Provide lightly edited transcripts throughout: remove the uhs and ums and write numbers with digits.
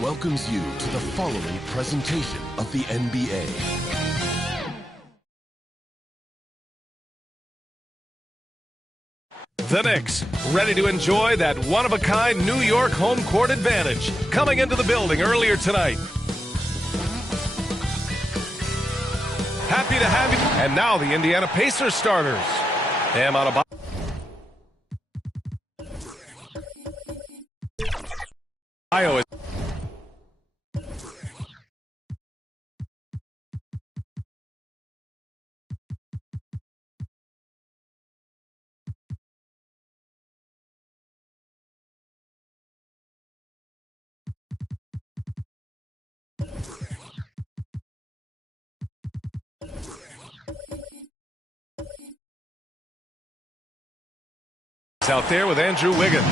welcomes you to the following presentation of the NBA. The Knicks, ready to enjoy that one-of-a-kind New York home court advantage, coming into the building earlier tonight. Happy to have you. And now the Indiana Pacers starters. Bam Adebayo. Out there with Andrew Wiggins.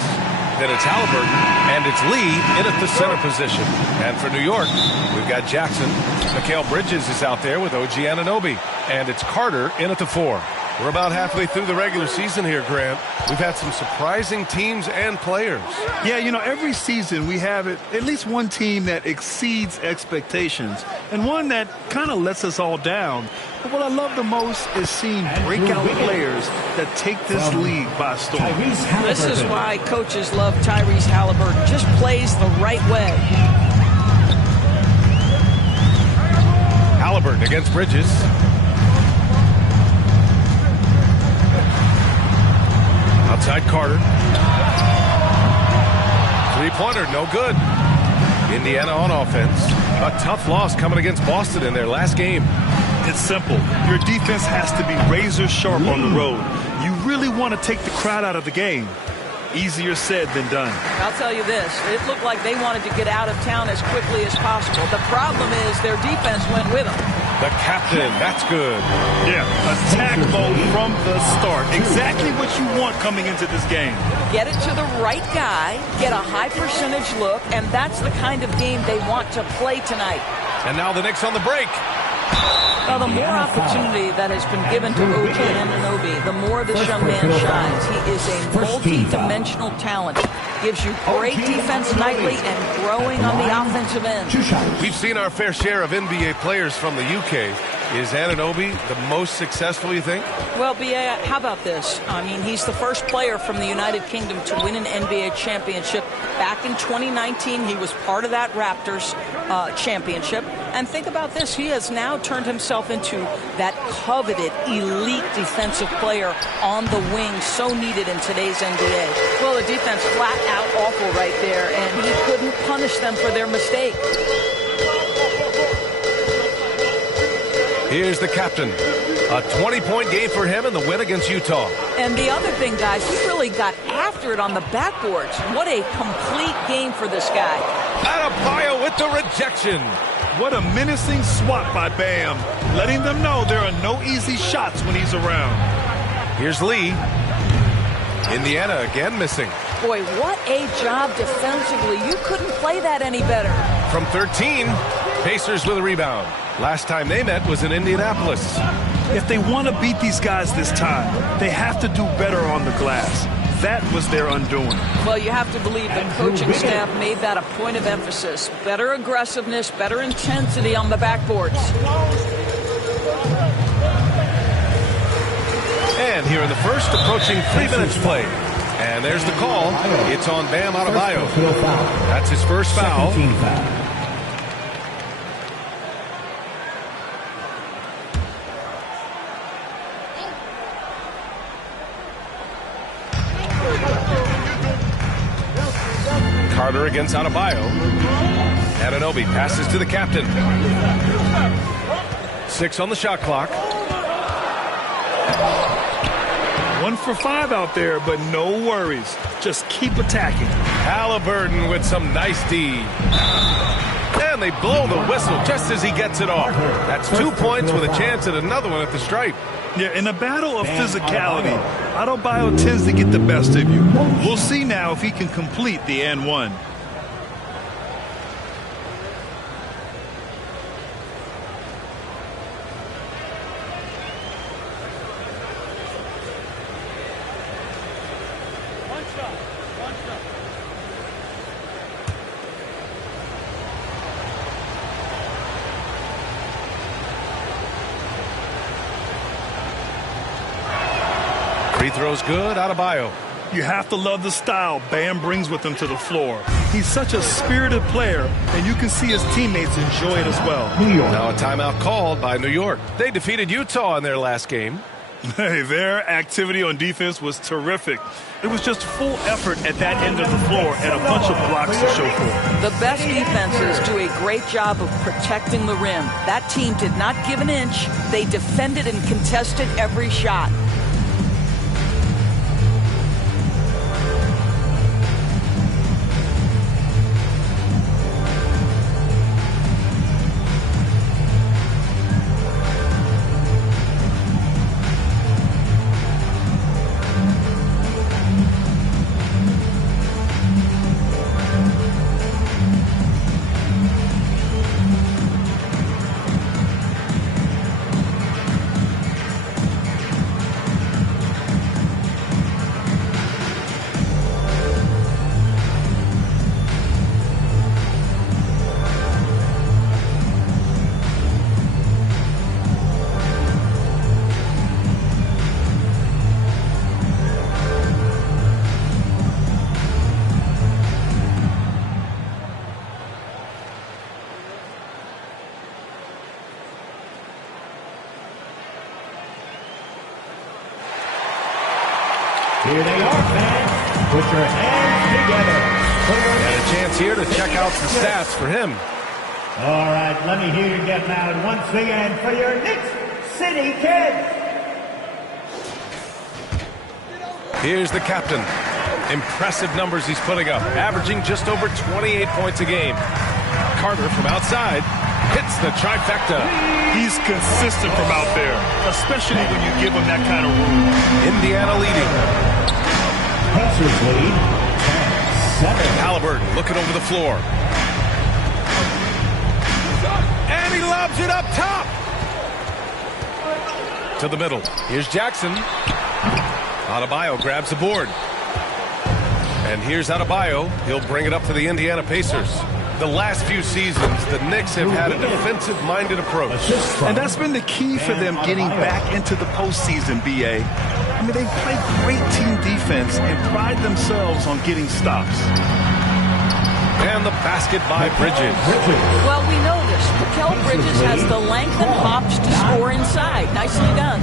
Then it's Haliburton, and it's Lee in at the center position. And for New York, we've got Jackson. Mikal Bridges is out there with OG Anunoby. And it's Carter in at the 4. We're about halfway through the regular season here, Grant. We've had some surprising teams and players. Yeah, you know, every season we have at least one team that exceeds expectations and one that kind of lets us all down. But what I love the most is seeing breakout players that take this league by storm. This is why coaches love Tyrese Haliburton. Just plays the right way. Haliburton against Bridges. Outside Carter. Three-pointer, no good. Indiana on offense. A tough loss coming against Boston in their last game. It's simple. Your defense has to be razor sharp on the road. You really want to take the crowd out of the game. Easier said than done. I'll tell you this. It looked like they wanted to get out of town as quickly as possible. The problem is their defense went with them. The captain, that's good. Yeah, attack mode from the start. Exactly what you want coming into this game. Get it to the right guy, get a high percentage look, and that's the kind of game they want to play tonight. And now the Knicks on the break. Now, the more opportunity that has been given to OG Anunoby, the more this young man shines. He is a multi-dimensional talent. Gives you great defense nightly and growing on the offensive end. We've seen our fair share of NBA players from the UK. Is Anunoby the most successful, you think? Well, B.A., how about this? I mean, he's the first player from the United Kingdom to win an NBA championship. Back in 2019, he was part of that Raptors championship. And think about this. He has now turned himself into that coveted, elite defensive player on the wing, so needed in today's NBA. Well, the defense flat out awful right there, and he couldn't punish them for their mistake. Here's the captain. A 20-point game for him in the win against Utah. And the other thing, guys, he really got after it on the backboards. What a complete game for this guy. Adebayo with the rejection. What a menacing swat by Bam, letting them know there are no easy shots when he's around. Here's Lee. Indiana again missing. Boy, what a job defensively. You couldn't play that any better. From 13, Pacers with a rebound. Last time they met was in Indianapolis. If they want to beat these guys this time, they have to do better on the glass. That was their undoing. Well, you have to believe the coaching staff made that a point of emphasis. Better aggressiveness, better intensity on the backboards. And here in the first, approaching 3 minutes play. And there's the call. It's on Bam Adebayo. That's his first foul. Carter against Adebayo. Anunoby passes to the captain. 6 on the shot clock. 1 for 5 out there, but no worries. Just keep attacking. Haliburton with some nice D. And they blow the whistle just as he gets it off. That's 2 points with a chance at another one at the stripe. Yeah, in a battle of physicality, Adebayo tends to get the best of you. We'll see now if he can complete the and one. Free throw's good. Adebayo. You have to love the style Bam brings with him to the floor. He's such a spirited player, and you can see his teammates enjoy it as well. Now a timeout called by New York. They defeated Utah in their last game. Hey, their activity on defense was terrific. It was just full effort at that end of the floor and a bunch of blocks to show for it. The best defenses do a great job of protecting the rim. That team did not give an inch. They defended and contested every shot. Here they are, fans. Put your hands together. And a chance here to check out the stats for him. All right, let me hear you get loud once again for your Knicks City kids. Here's the captain. Impressive numbers he's putting up, averaging just over 28 points a game. Carter from outside hits the trifecta. He's consistent from out there, especially when you give him that kind of room. Indiana leading. Pacers lead 10-7. Halliburton looking over the floor. And he lobs it up top. To the middle. Here's Jackson. Adebayo grabs the board. And here's Adebayo. He'll bring it up to the Indiana Pacers. The last few seasons, the Knicks have had a defensive-minded approach. And that's been the key for them getting back into the postseason, B.A. I mean, they play great team defense and pride themselves on getting stops. And the basket by Bridges. Well, we know this. Mikal Bridges has the length and hops to score inside. Nicely done.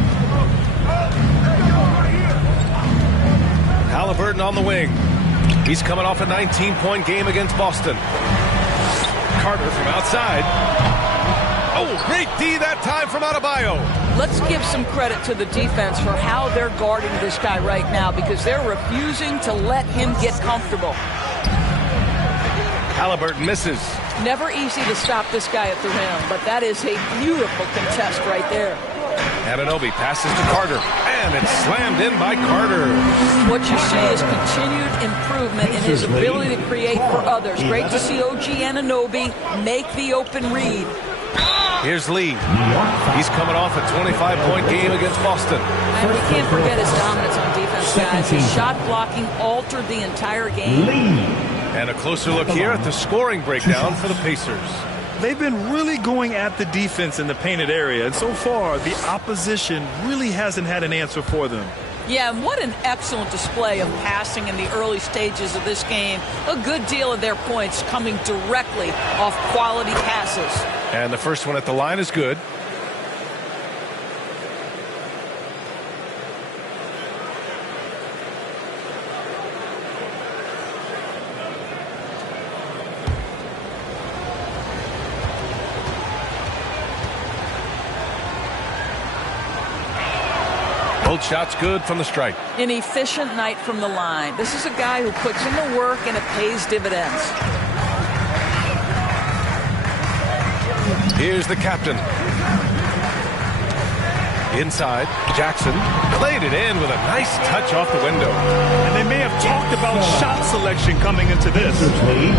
Halliburton on the wing. He's coming off a 19-point game against Boston. Carter from outside. Oh, great D that time from Adebayo. Let's give some credit to the defense for how they're guarding this guy right now, because they're refusing to let him get comfortable. Halliburton misses. Never easy to stop this guy at the rim, but that is a beautiful contest right there. Anunoby passes to Carter, and it's slammed in by Carter. What you see is continued improvement in his ability to create for others. Great to see OG Anunoby make the open read. Here's Lee. He's coming off a 25-point game against Boston. And we can't forget his dominance on defense, guys. His shot blocking altered the entire game. And a closer look here at the scoring breakdown for the Pacers. They've been really going at the defense in the painted area, and so far the opposition really hasn't had an answer for them. Yeah, and what an excellent display of passing in the early stages of this game. A good deal of their points coming directly off quality passes. And the first one at the line is good. Both shots good from the strike. An efficient night from the line. This is a guy who puts in the work and it pays dividends. Here's the captain. Inside, Jackson played it in with a nice touch off the window. And they may have talked about shot selection coming into this. Lead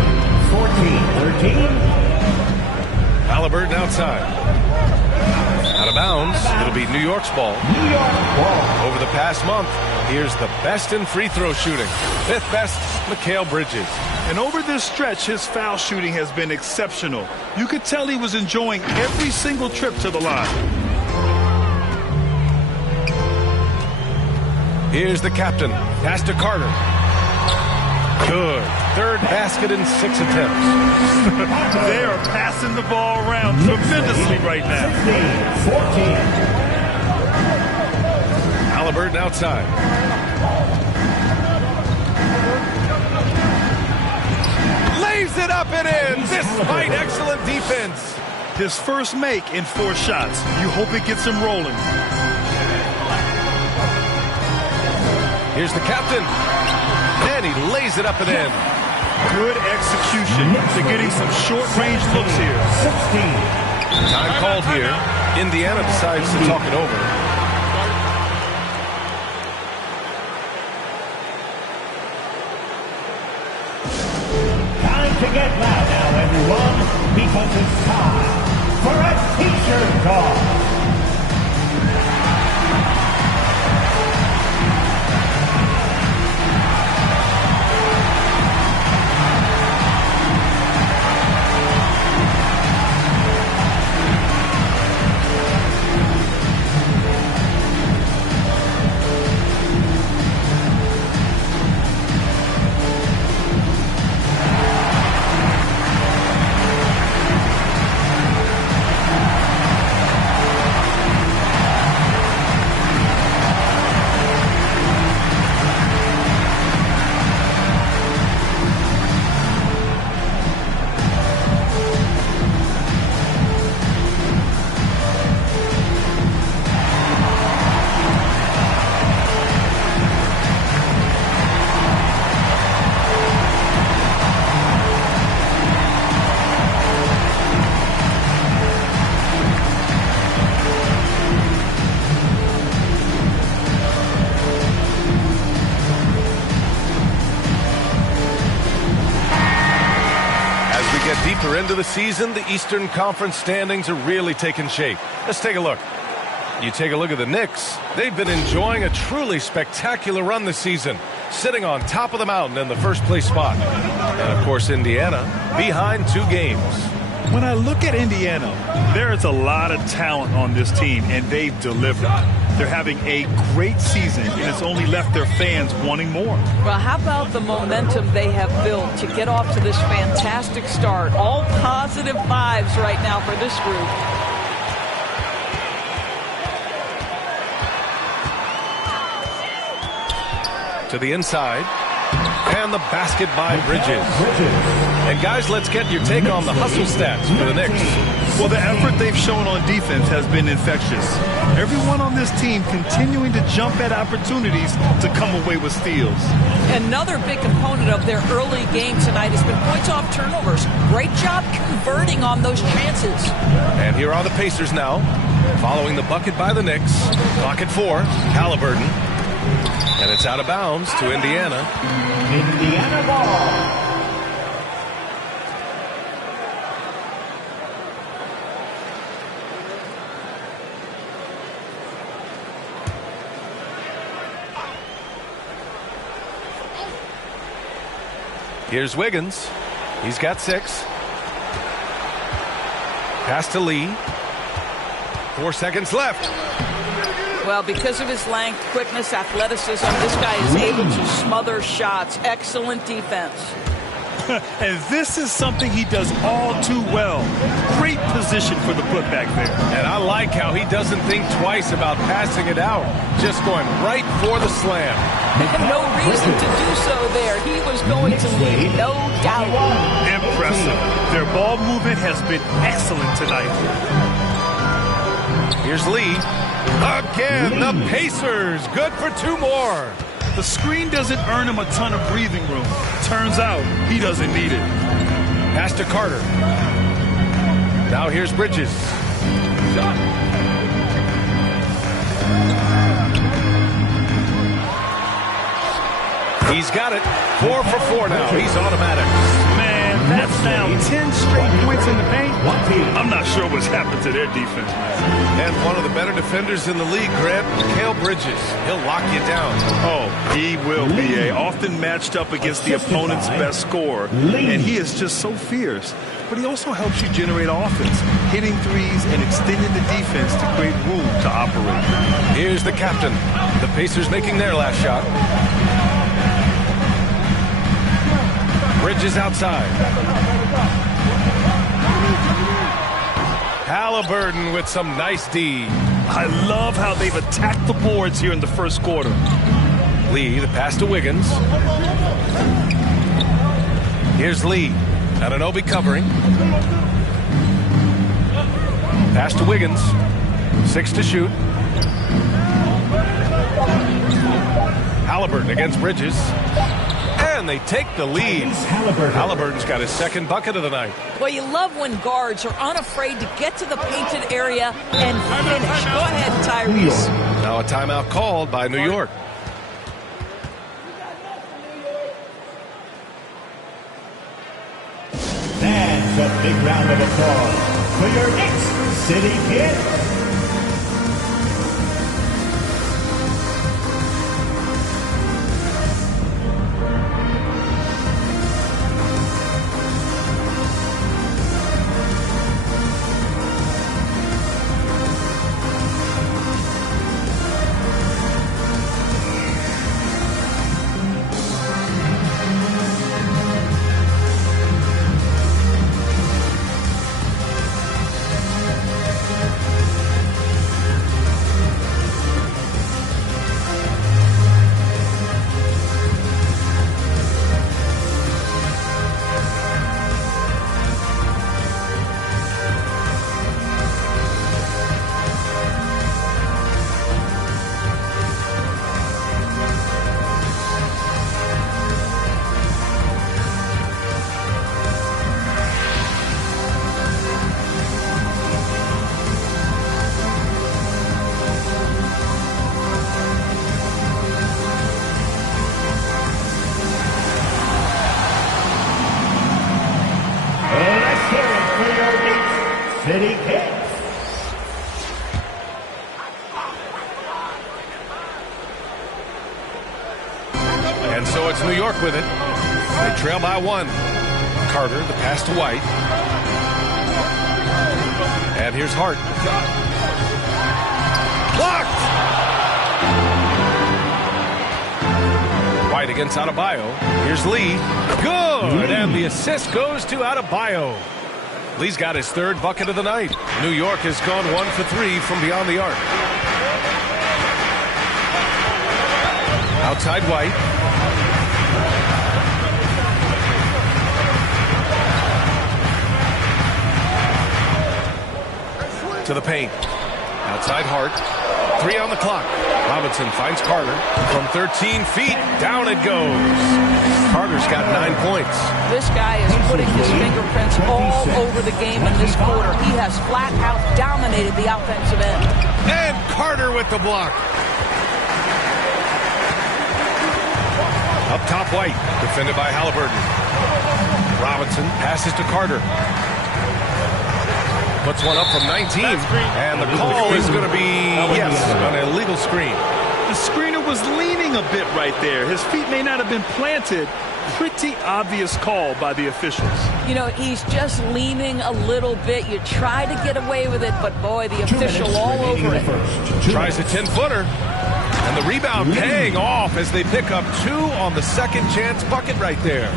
14-13. Halliburton outside. Out of bounds. It'll be New York's ball. New York ball. Over the past month, here's the best in free throw shooting. Fifth best, Mikal Bridges. And over this stretch, his foul shooting has been exceptional. You could tell he was enjoying every single trip to the line. Here's the captain. Pass to Carter. Good. Third basket in 6 attempts. They are passing the ball around tremendously right now. 14. Halliburton outside. Lays it up and in, despite excellent defense. His first make in 4 shots. You hope it gets him rolling. Here's the captain. And he lays it up and in. Good execution. They're getting some short-range looks here. 16. Time called here. Indiana decides to talk it over. Time to get loud now, everyone, because it's time for a t-shirt toss. Deeper into the season, the Eastern Conference standings are really taking shape. Let's take a look. You take a look at the Knicks. They've been enjoying a truly spectacular run this season, sitting on top of the mountain in the first place spot. And of course, Indiana behind 2 games. When I look at Indiana, there is a lot of talent on this team, and they've delivered. They're having a great season, and it's only left their fans wanting more. Well, how about the momentum they have built to get off to this fantastic start? All positive vibes right now for this group. To the inside. And the basket by Bridges. And guys, let's get your take on the hustle stats for the Knicks. Well, the effort they've shown on defense has been infectious. Everyone on this team continuing to jump at opportunities to come away with steals. Another big component of their early game tonight has been points off turnovers. Great job converting on those chances. And here are the Pacers now, following the bucket by the Knicks. Clock at 4, Halliburton. And it's out of bounds to Indiana. Indiana ball. Here's Wiggins. He's got 6. Pass to Lee. 4 seconds left. Well, because of his length, quickness, athleticism, this guy is able to smother shots. Excellent defense. And this is something he does all too well. Great position for the putback there. And I like how he doesn't think twice about passing it out. Just going right for the slam. No reason to do so there. He was going to lead, no doubt. Impressive. Their ball movement has been excellent tonight. Here's Lee. Again, the Pacers. Good for 2 more. The screen doesn't earn him a ton of breathing room. Turns out he doesn't need it. Pass to Carter. Now here's Bridges. He's got it. 4 for 4 now. He's automatic. Man, That's now 10 straight points in the paint. I'm not sure what's happened to their defense, man. And one of the better defenders in the league, Grant, Mikal Bridges. He'll lock you down. Oh, he will be often matched up against the opponent's best scorer. And he is just so fierce. But he also helps you generate offense, hitting threes and extending the defense to create room to operate. Here's the captain. The Pacers making their last shot. Bridges outside. Halliburton with some nice D. I love how they've attacked the boards here in the first quarter. Lee, the pass to Wiggins. Here's Lee. Anunoby covering. Pass to Wiggins. 6 to shoot. Halliburton against Bridges. And they take the lead. Halliburton's got his second bucket of the night. Well, you love when guards are unafraid to get to the painted area and finish. Go ahead, Tyrese. Now a timeout called by New York. That's a big round of applause for your Knicks City Kid. City Kicks. And so it's New York with it. They trail by 1. Carter, the pass to White. And here's Hart. Blocked! White against Adebayo. Here's Lee. Good! And the assist goes to Adebayo. Lee's got his third bucket of the night. New York has gone 1 for 3 from beyond the arc. Outside White. To the paint. Outside Hart. 3 on the clock. Robinson finds Carter. From 13 feet, down it goes. Carter's got 9 points. This guy is putting his fingerprints all over the game in this quarter. He has flat out dominated the offensive end. And Carter with the block. Up top, White, defended by Halliburton. Robinson passes to Carter. Puts one up from 19. And the call is going to be, yes, an illegal screen. The screener was leaning a bit right there. His feet may not have been planted. Pretty obvious call by the officials. You know, he's just leaning a little bit. You try to get away with it, but boy, the official all over it. Tries a 10-footer. And the rebound paying off as they pick up 2 on the second chance bucket right there.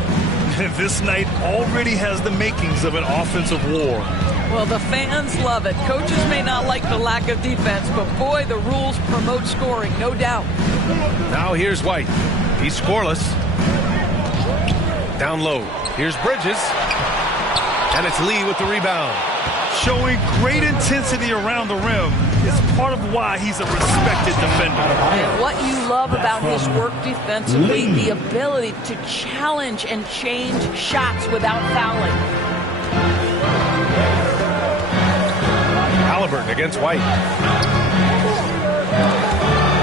This night already has the makings of an offensive war. Well, the fans love it. Coaches may not like the lack of defense, but boy, the rules promote scoring, no doubt. Now here's White. He's scoreless. Down low. Here's Bridges. And it's Lee with the rebound. Showing great intensity around the rim is part of why he's a respected defender. And what you love about his work defensively, the ability to challenge and change shots without fouling. Halliburton against White.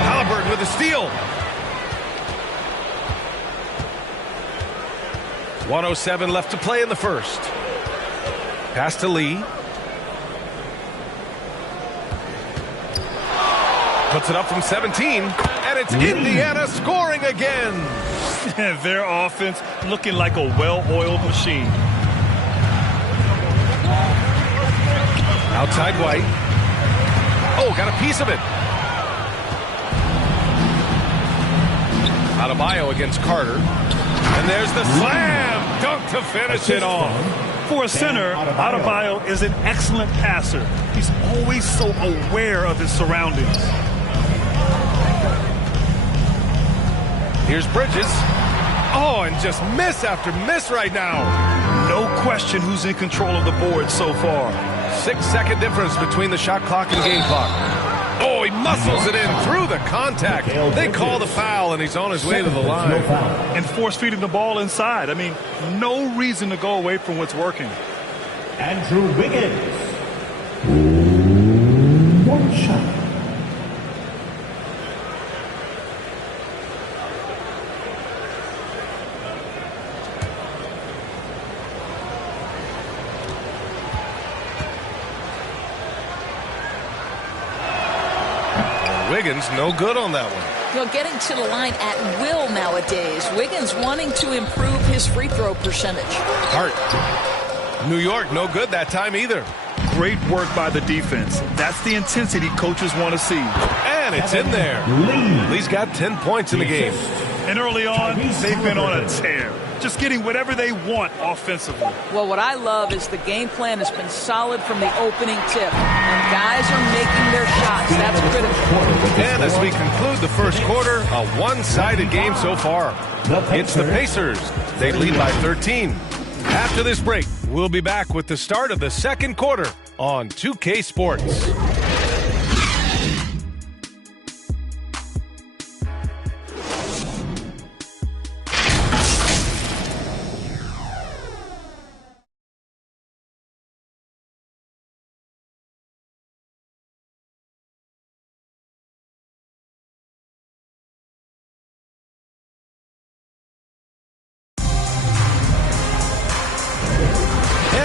Halliburton with a steal. 1:07 left to play in the first. Pass to Lee. Puts it up from 17, and it's Indiana scoring again. Their offense looking like a well-oiled machine. Outside White. Oh, got a piece of it. Adebayo against Carter. And there's the slam dunk to finish it off. For a center, Adebayo is an excellent passer. He's always so aware of his surroundings. Here's Bridges. Oh, and just miss after miss right now. No question who's in control of the board so far. 6-second difference between the shot clock and game clock. Oh, he muscles it in through the contact. They call the foul, and he's on his way to the line. And force-feeding the ball inside. I mean, no reason to go away from what's working. Andrew Wiggins. One shot. Wiggins, no good on that one. You know, getting to the line at will nowadays. Wiggins wanting to improve his free throw percentage. Hart. New York, no good that time either. Great work by the defense. That's the intensity coaches want to see. And it's in there. Lee's got 10 points in the game. And early on, they've been on a tear. Just getting whatever they want offensively. Well, what I love is the game plan has been solid from the opening tip. And guys are making their shots. That's critical. And as we conclude the first quarter, a one-sided game so far. It's the Pacers. They lead by 13. After this break, we'll be back with the start of the second quarter on 2K Sports.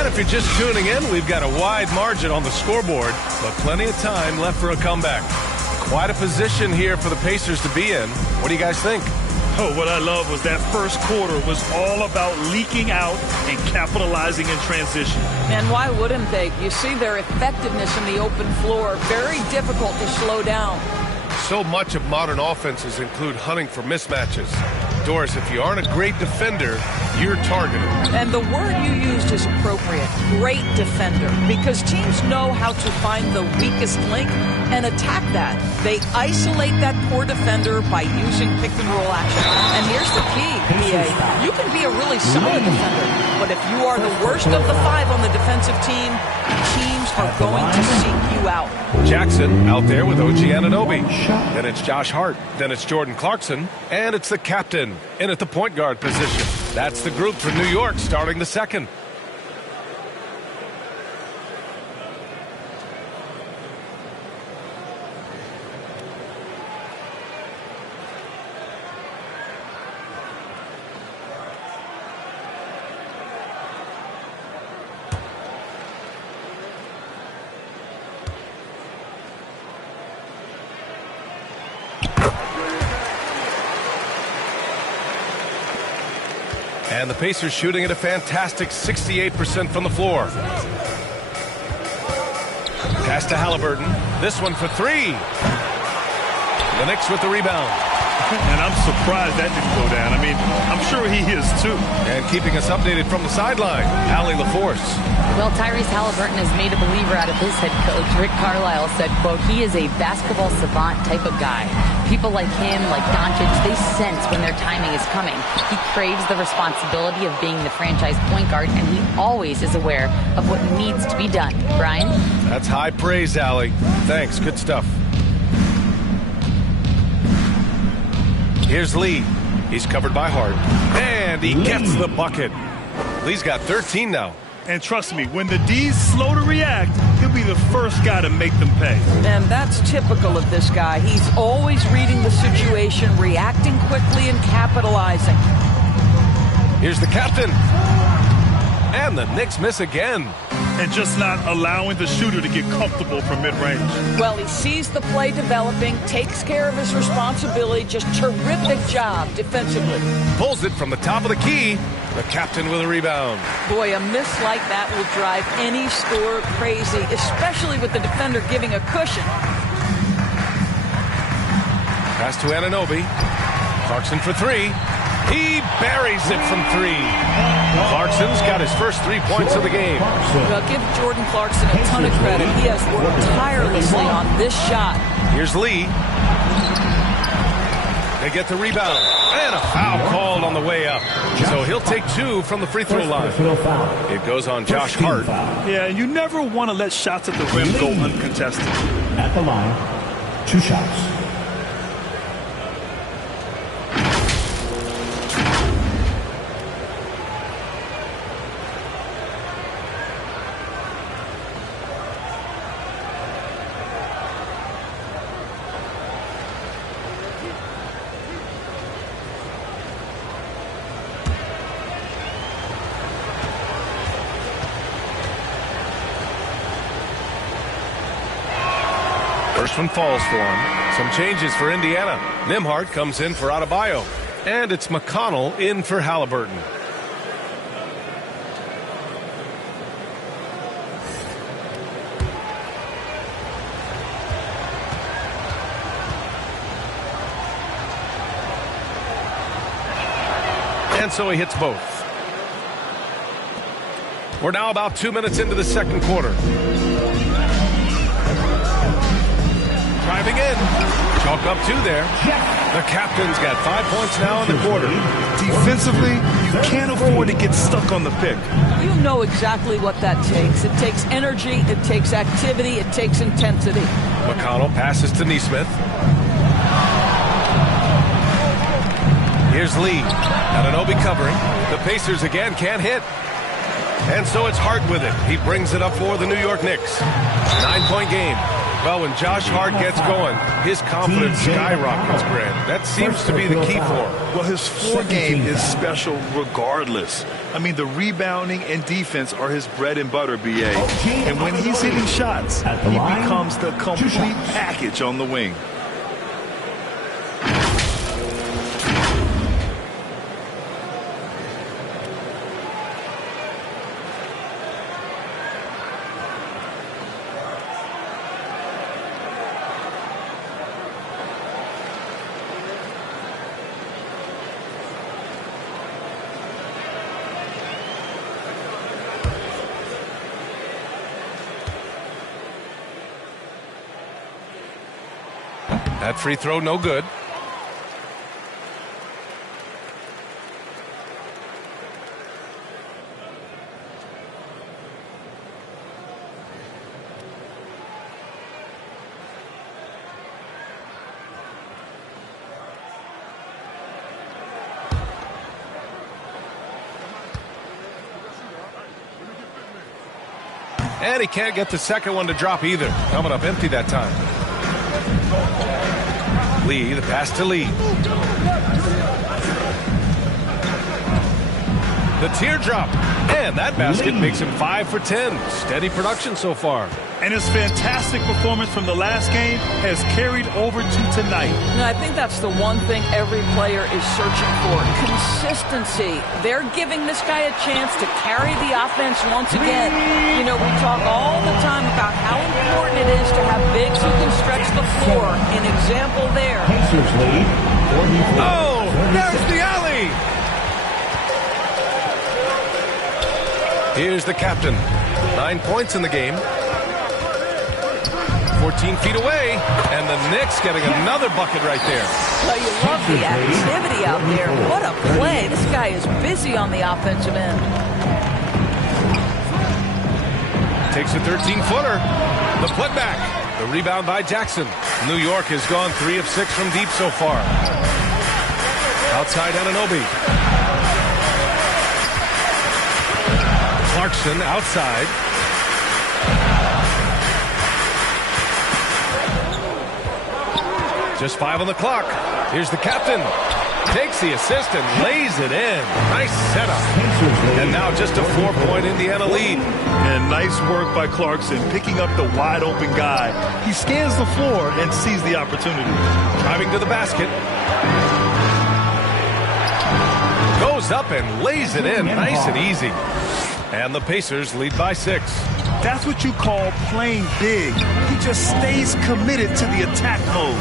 If you're just tuning in, we've got a wide margin on the scoreboard, but plenty of time left for a comeback. Quite a position here for the Pacers to be in. What do you guys think? Oh, what I love was that first quarter was all about leaking out and capitalizing in transition. And why wouldn't they? You see their effectiveness in the open floor. Very difficult to slow down. So much of modern offenses include hunting for mismatches. Doris, if you aren't a great defender, you're targeted. And the word you used is appropriate. Great defender. Because teams know how to find the weakest link and attack that. They isolate that poor defender by using pick-and-roll action. And here's the key, PA. You can be a really solid defender, but if you are the worst of the five on the defensive team, teams are going to seek you out. Jackson out there with OG Anunoby. Then it's Josh Hart. Then it's Jordan Clarkson. And it's the captain in at the point guard position. That's the group for New York starting the second. And the Pacers shooting at a fantastic 68% from the floor. Pass to Halliburton. This one for three. The Knicks with the rebound. And I'm surprised that didn't go down. I mean, I'm sure he is too. And keeping us updated from the sideline, Allie LaForce. Well, Tyrese Halliburton has made a believer out of his head coach. Rick Carlisle said, quote, he is a basketball savant type of guy. People like him, like Doncic, they sense when their timing is coming. He craves the responsibility of being the franchise point guard, and he always is aware of what needs to be done. Brian? That's high praise, Allie. Thanks. Good stuff. Here's Lee. He's covered by Hart. And he gets the bucket. Lee's got 13 now. And trust me, when the D's slow to react, he'll be the first guy to make them pay. And that's typical of this guy. He's always reading the situation, reacting quickly, and capitalizing. Here's the captain. And the Knicks miss again. And just not allowing the shooter to get comfortable from mid-range. Well, he sees the play developing, takes care of his responsibility. Just terrific job defensively. Pulls it from the top of the key. The captain with a rebound. Boy, a miss like that will drive any scorer crazy, especially with the defender giving a cushion. Pass to Anunoby. Clarkson for three. He buries it from three. Clarkson's got his first 3 points of the game. Well, give Jordan Clarkson a ton of credit. He has worked tirelessly on this shot. Here's Lee. They get the rebound. And a foul called on the way up. So he'll take 2 from the free throw line. It goes on Josh Hart. Yeah, you never want to let shots at the rim go uncontested. At the line, 2 shots. First one falls for him. Some changes for Indiana. Nembhard comes in for Adebayo. And it's McConnell in for Halliburton. And so he hits both. We're now about 2 minutes into the second quarter. Driving in. Chalk up 2 there. The captain's got 5 points now in the quarter. Defensively, you can't afford to get stuck on the pick. You know exactly what that takes. It takes energy, it takes activity, it takes intensity. McConnell passes to Nesmith. Here's Lee. Anunoby covering. The Pacers again can't hit. And so it's Hart with it. He brings it up for the New York Knicks. 9-point game. Well, when Josh Hart gets going, his confidence skyrockets, Grant. That seems to be the key for him. Well, his floor game is special regardless. I mean, the rebounding and defense are his bread and butter, B.A. And when he's hitting shots, he becomes the complete package on the wing. That free throw no good. And he can't get the second one to drop either. Coming up empty that time. Lee, the pass to Lee. The teardrop. And that basket makes him 5 for 10. Steady production so far. And his fantastic performance from the last game has carried over to tonight. And I think that's the one thing every player is searching for. Consistency. They're giving this guy a chance to carry the offense once again. You know, we talk all the time about how important it is to have bigs who can stretch the floor. An example there. Pacers lead. Oh, there's the alley. Here's the captain. 9 points in the game. 14 feet away, and the Knicks getting another bucket right there. Well, you love the activity out there. What a play. This guy is busy on the offensive end. Takes a 13-footer. The putback. The rebound by Jackson. New York has gone 3 of 6 from deep so far. Outside Anunoby. Clarkson outside. Just 5 on the clock. Here's the captain. Takes the assist and lays it in. Nice setup. And now just a 4-point Indiana lead. And nice work by Clarkson picking up the wide open guy. He scans the floor and sees the opportunity. Driving to the basket. Goes up and lays it in nice and easy. And the Pacers lead by 6. That's what you call playing big. He just stays committed to the attack mode.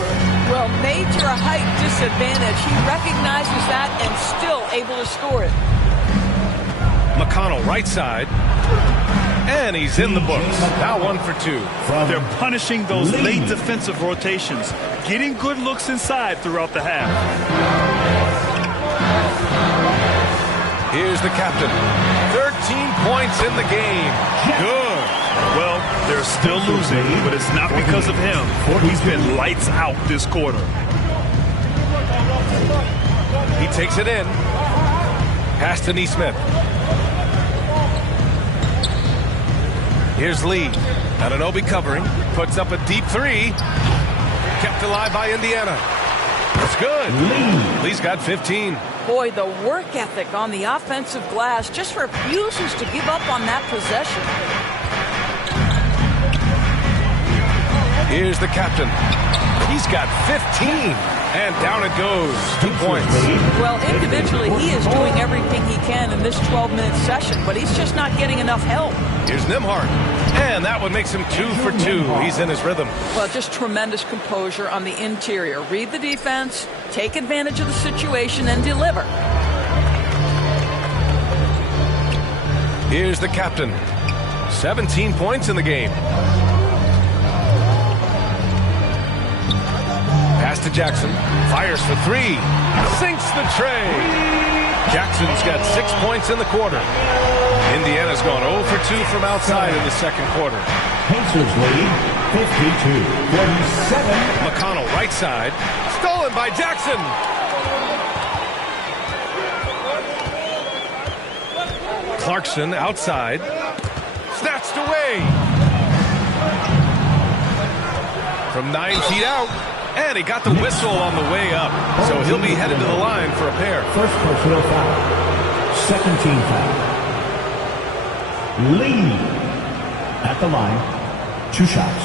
Well, major height disadvantage. He recognizes that and still able to score it. McConnell right side. And he's in the books. Now 1 for 2. They're punishing those late defensive rotations, getting good looks inside throughout the half. Here's the captain. 13 points in the game. Good. Well, they're still losing, but it's not because of him. He's been lights out this quarter. He takes it in. Pass to Nesmith. Here's Lee. Anunoby covering. Puts up a deep 3. Kept alive by Indiana. It's good. Lee's got 15. Boy, the work ethic on the offensive glass just refuses to give up on that possession. Here's the captain. He's got 15. And down it goes. 2 points. Well, individually, he is doing everything he can in this 12-minute session, but he's just not getting enough help. Here's Nembhard. And that one makes him 2 for 2. He's in his rhythm. Well, just tremendous composure on the interior. Read the defense, take advantage of the situation, and deliver. Here's the captain. 17 points in the game. Pass to Jackson. Fires for 3. Sinks the tray. Jackson's got 6 points in the quarter. Indiana's gone 0 for 2 from outside in the second quarter. Pacers lead 52-47. McConnell right side. Stolen by Jackson. Clarkson outside. Snatched away. From 9 feet out. And he got the whistle on the way up. So he'll be headed to the line for a pair. First personal foul. Second team foul. Lee at the line. 2 shots.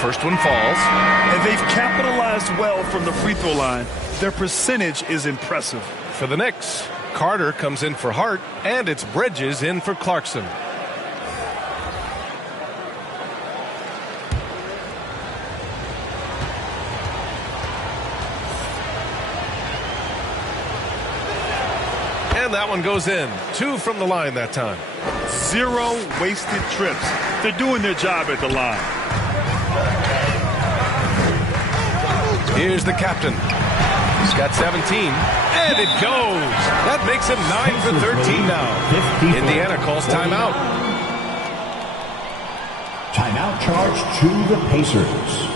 First one falls. And they've capitalized well from the free throw line. Their percentage is impressive. For the Knicks, Carter comes in for Hart, and it's Bridges in for Clarkson. And that one goes in. 2 from the line that time. 0 wasted trips. They're doing their job at the line. Here's the captain. He's got 17. And it goes. That makes him 9 for 13 now. Indiana calls timeout. Timeout charge to the Pacers.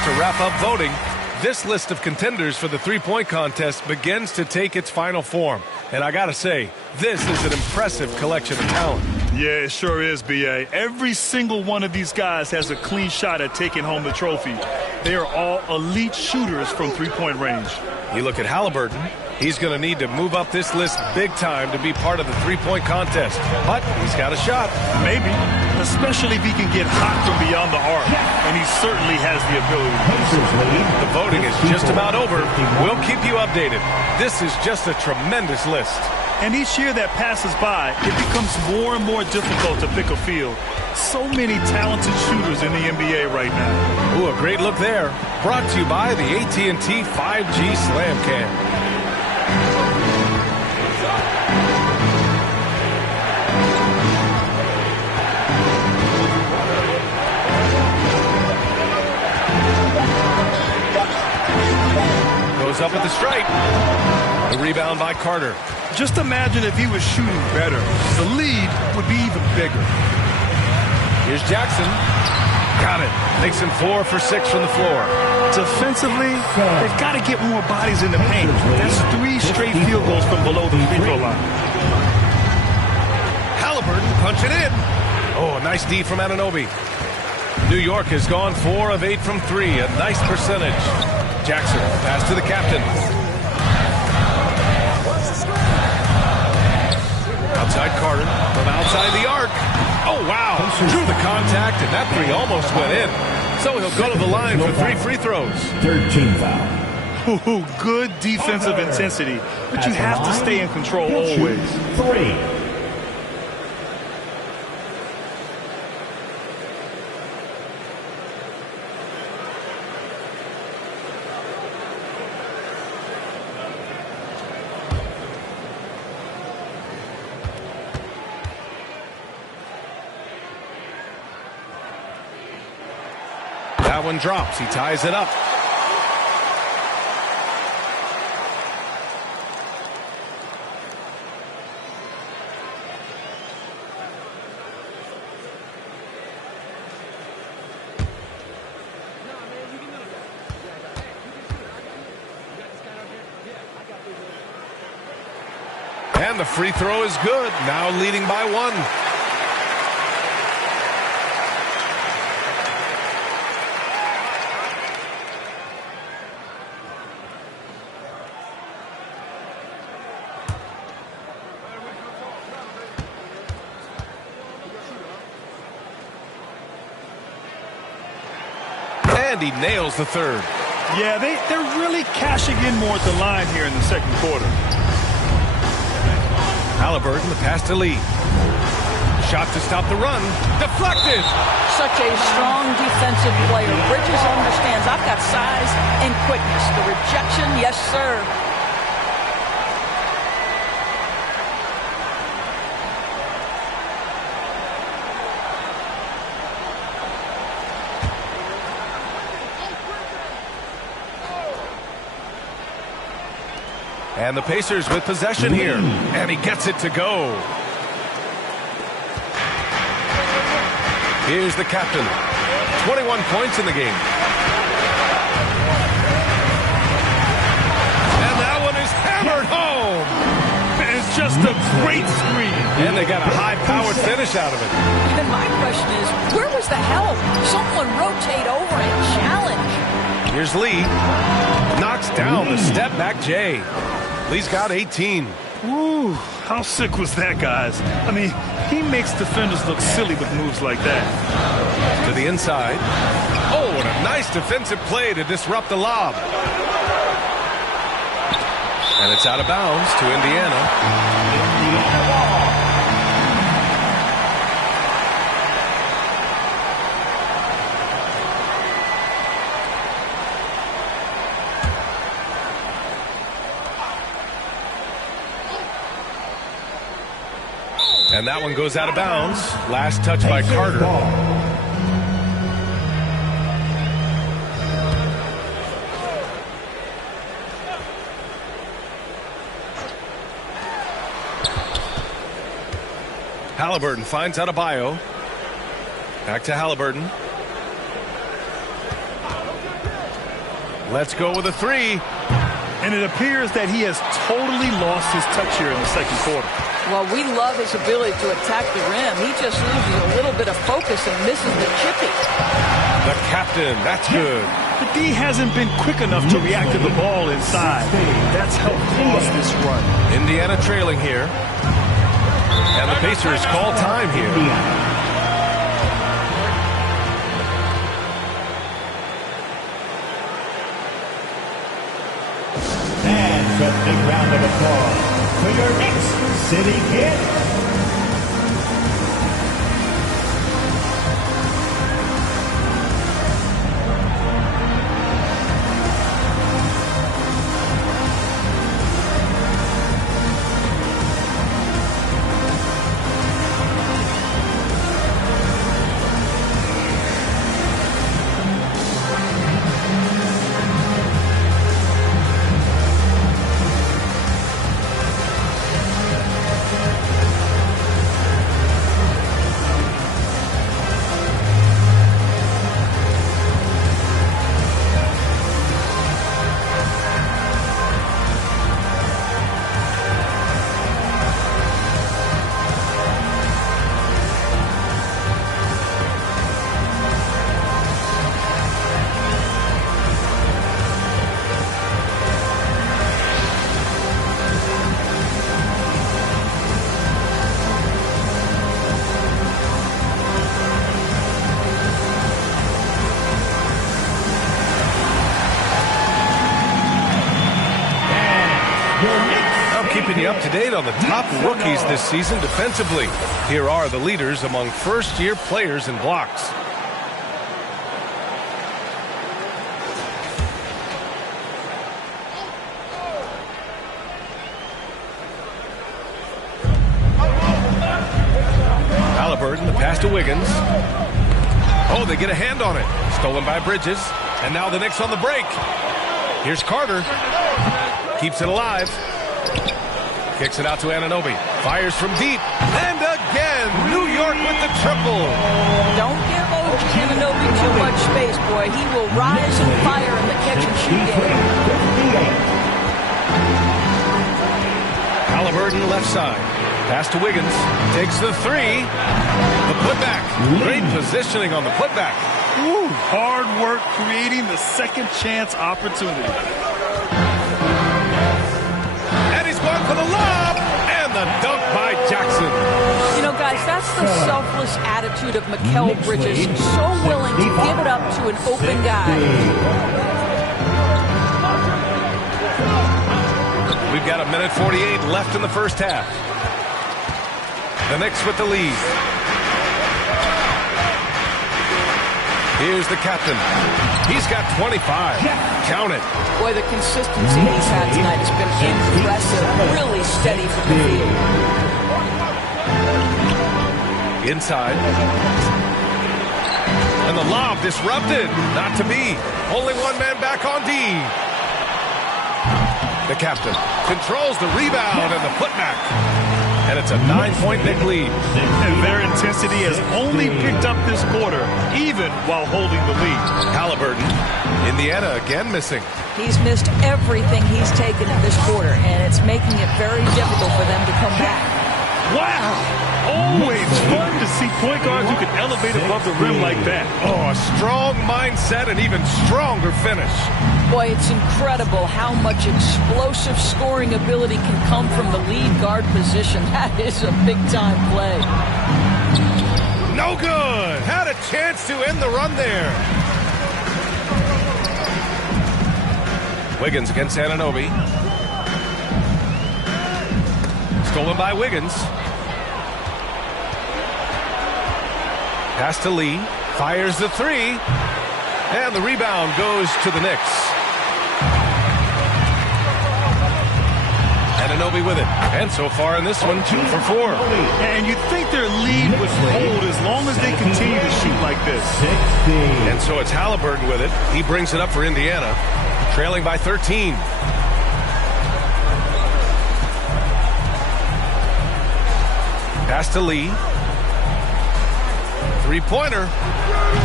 start to wrap up voting, this list of contenders for the three-point contest begins to take its final form. And I gotta say, this is an impressive collection of talent. Yeah, it sure is, B.A. Every single one of these guys has a clean shot at taking home the trophy. They are all elite shooters from three-point range. You look at Halliburton, he's going to need to move up this list big time to be part of the three-point contest. But he's got a shot. Maybe, especially if he can get hot from beyond the arc. And he certainly has the ability to do so. The voting is just about over. We'll keep you updated. This is just a tremendous list. And each year that passes by, it becomes more and more difficult to pick a field. So many talented shooters in the NBA right now. Ooh, a great look there. Brought to you by the AT&T 5G Slam Cam. Goes up at the stripe. The rebound by Carter. Just imagine if he was shooting better. The lead would be even bigger. Here's Jackson. Got it. Makes him 4 for 6 from the floor. Defensively, they've got to get more bodies in the paint. That's 3 straight field goals from below the free throw line. Halliburton punching in. Oh, a nice D from Anunoby. New York has gone 4 of 8 from 3. A nice percentage. Jackson, pass to the captain. Outside Carter from outside the arc. Oh, wow. Drew the contact, and that three almost went in. So he'll go to the line for 3 free throws. Third team foul. Ooh, good defensive intensity, but you have to stay in control always. 3. That one drops. He ties it up. And the free throw is good. Now leading by 1. And he nails the third. Yeah, they're really cashing in more at the line here in the second quarter. Halliburton, the pass to Lee. Shot to stop the run. Deflected. Such a strong defensive player. Bridges understands I've got size and quickness. The rejection, yes, sir. And the Pacers with possession here. And he gets it to go. Here's the captain. 21 points in the game. And that one is hammered home. It's just a great screen. And they got a high-powered finish out of it. And my question is, where was the help? Someone rotate over and challenge. Here's Lee. Knocks down the step-back J. Lee's got 18. Ooh, how sick was that, guys? I mean, he makes defenders look silly with moves like that. To the inside. Oh, and a nice defensive play to disrupt the lob. And it's out of bounds to Indiana. And that one goes out of bounds. Last touch by Carter. Halliburton finds Adebayo. Back to Halliburton. Let's go with a three. And it appears that he has totally lost his touch here in the second quarter. Well, we love his ability to attack the rim. He just loses a little bit of focus and misses the chippy. The captain, that's good. The D hasn't been quick enough to react to the ball inside. That's helped cause this run. Indiana trailing here. And the Pacers call time here. And a big round of applause for your Knicks City Kid. Keeping you up to date on the top rookies this season defensively. Here are the leaders among first-year players in blocks. Halliburton, the pass to Wiggins. Oh, they get a hand on it. Stolen by Bridges. And now the Knicks on the break. Here's Carter. Keeps it alive. Kicks it out to Anunoby. Fires from deep. And again, New York with the triple. Don't give OG Anunoby too much space, boy. He will rise and fire in the catch-and-shoot game. Halliburton left side. Pass to Wiggins. Takes the three. The putback. Great positioning on the putback. Woo, hard work creating the second chance opportunity. Going for the lob, and the dunk by Jackson. You know, guys, that's the selfless attitude of Mikal Bridges. So willing to give it up to an open guy. We've got 1:48 left in the first half. The Knicks with the lead. Here's the captain. He's got 25. Count it. Boy, the consistency he's had tonight has been impressive. Really steady from the field. Inside. And the lob disrupted. Not to be. Only one man back on D. The captain controls the rebound and the putback. And it's a 9-point Knick lead. And their intensity has only picked up this quarter, even while holding the lead. Halliburton. Indiana again missing. He's missed everything he's taken in this quarter, and it's making it very difficult for them to come back. Wow! Always fun to see point guards who can elevate above the rim like that. Oh, a strong mindset and even stronger finish. Boy, it's incredible how much explosive scoring ability can come from the lead guard position. That is a big-time play. No good. Had a chance to end the run there. Wiggins against Anunoby. Stolen by Wiggins. Pass to Lee. Fires the three. And the rebound goes to the Knicks. Anunoby with it. And so far in this one, 2 for 4. And you'd think their lead would hold as long as they continue to shoot like this. And so it's Halliburton with it. He brings it up for Indiana, trailing by 13. Pass to Lee. Three-pointer.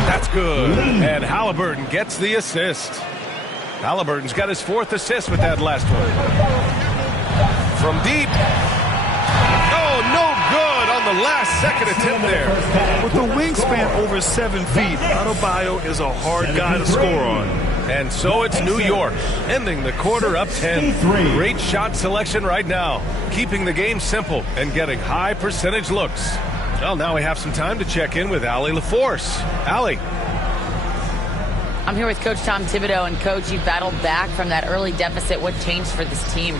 That's good. And Halliburton gets the assist. Halliburton's got his 4th assist with that last one. From deep. Oh, no good on the last second attempt there. With a wingspan over 7 feet, Adebayo is a hard guy to score on. And so it's New York, ending the quarter up 10. Great shot selection right now, keeping the game simple and getting high percentage looks. Well, now we have some time to check in with Allie LaForce. Allie. I'm here with Coach Tom Thibodeau. And, Coach, you battled back from that early deficit. What changed for this team?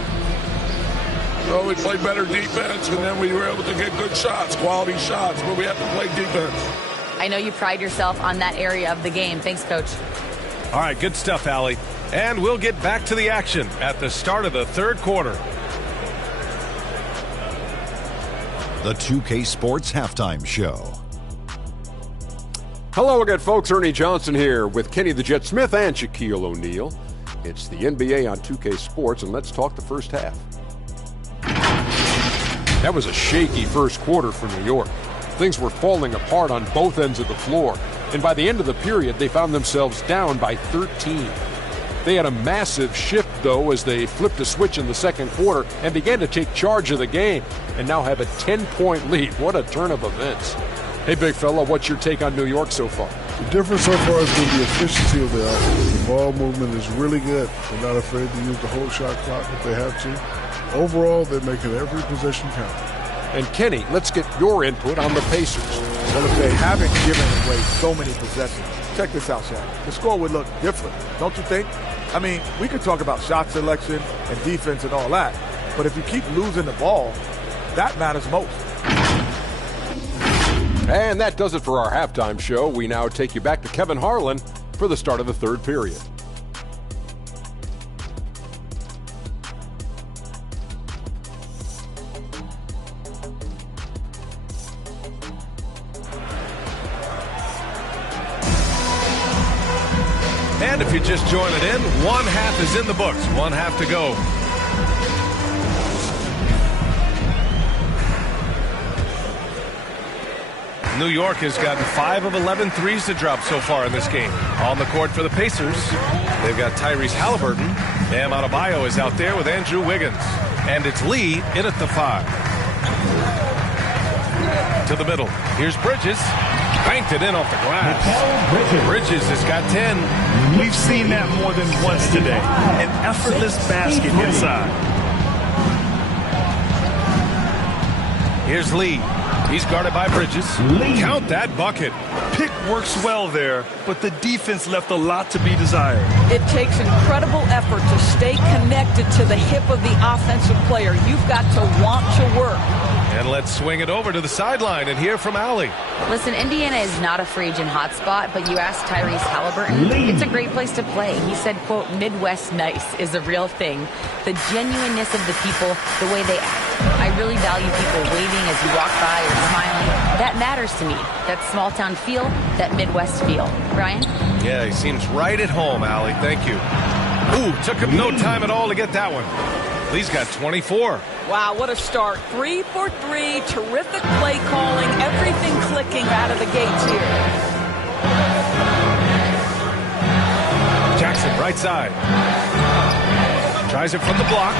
Well, we played better defense, and then we were able to get good shots, quality shots, but we have to play defense. I know you pride yourself on that area of the game. Thanks, Coach. All right, good stuff, Allie. And we'll get back to the action at the start of the 3rd quarter. The 2K Sports Halftime Show. Hello again, folks. Ernie Johnson here with Kenny the Jet Smith and Shaquille O'Neal. It's the NBA on 2K Sports, and let's talk the first half. That was a shaky first quarter for New York. Things were falling apart on both ends of the floor, and by the end of the period, they found themselves down by 13. They had a massive shift, though, as they flipped a switch in the second quarter and began to take charge of the game, and now have a 10-point lead. What a turn of events. Hey, big fella, what's your take on New York so far? The difference so far has been the efficiency of the offense. The ball movement is really good. They're not afraid to use the whole shot clock if they have to. Overall, they're making every possession count. And Kenny, let's get your input on the Pacers. Well, if they haven't given away so many possessions, check this out, Shaq. The score would look different, don't you think? I mean, we could talk about shot selection and defense and all that, but if you keep losing the ball, that matters most. And that does it for our halftime show. We now take you back to Kevin Harlan for the start of the 3rd period. And if you're just joining in, 1 half is in the books. 1 half to go. New York has gotten 5 of 11 threes to drop so far in this game. On the court for the Pacers, they've got Tyrese Halliburton. Bam Adebayo is out there with Andrew Wiggins. And it's Lee in at the 5. To the middle. Here's Bridges. Banked it in off the glass. Bridges has got 10. We've seen that more than once today. An effortless basket inside. Here's Lee. He's guarded by Bridges. Count that bucket. Pick works well there, but the defense left a lot to be desired. It takes incredible effort to stay connected to the hip of the offensive player. You've got to want to work. And let's swing it over to the sideline and hear from Allie. Listen, Indiana is not a free agent hotspot, but you asked Tyrese Halliburton. It's a great place to play. He said, quote, Midwest nice is a real thing. The genuineness of the people, the way they act. I really value people waving as you walk by or smiling. That matters to me. That small town feel, that Midwest feel. Brian? Yeah, he seems right at home, Allie. Thank you. Ooh, took him no time at all to get that one. Lee's got 24. Wow, what a start. 3 for 3. Terrific play calling. Everything clicking out of the gates here. Jackson, right side. Tries it from the block.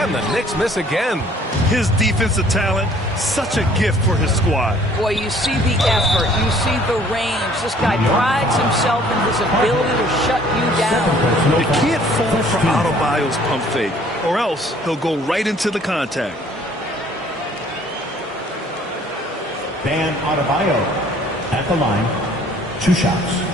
And the Knicks miss again. His defensive talent, such a gift for his squad. Boy, you see the effort. You see the range. This guy prides himself in his ability to shut you down. You can't fall for Adebayo's pump fake, or else he'll go right into the contact. Bam Adebayo at the line. 2 shots.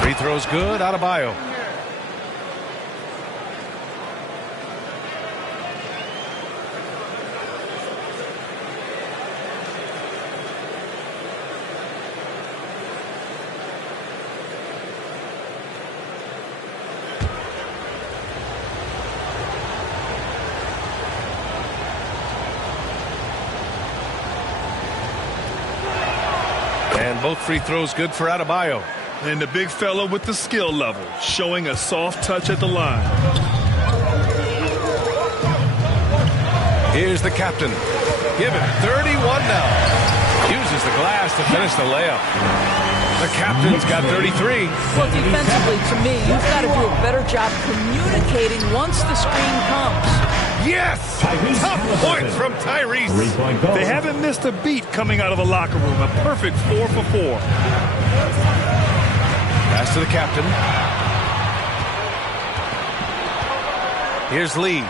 Free throw's good. Adebayo. And both free throws good for Adebayo. And the big fella with the skill level, showing a soft touch at the line. Here's the captain. Given 31 now. Uses the glass to finish the layup. The captain's got 33. Well, defensively, to me, you've got to do a better job communicating once the screen comes. Yes! Tough points from Tyrese. They haven't missed a beat coming out of the locker room. A perfect 4 for 4. Pass to the captain. Here's Lee.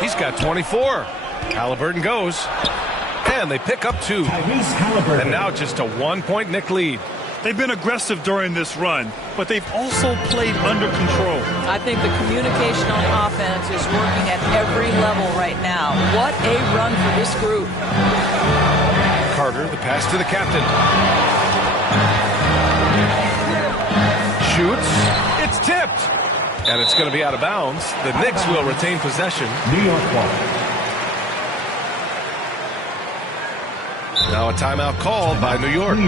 He's got 24. Halliburton goes. And they pick up 2. And now just a 1-point Knick lead. They've been aggressive during this run, but they've also played under control. I think the communication on offense is working at every level right now. What a run for this group. Carter, the pass to the captain. Shoots. It's tipped. And it's going to be out of bounds. The Knicks will retain possession. New York ball. Now a timeout called by New York.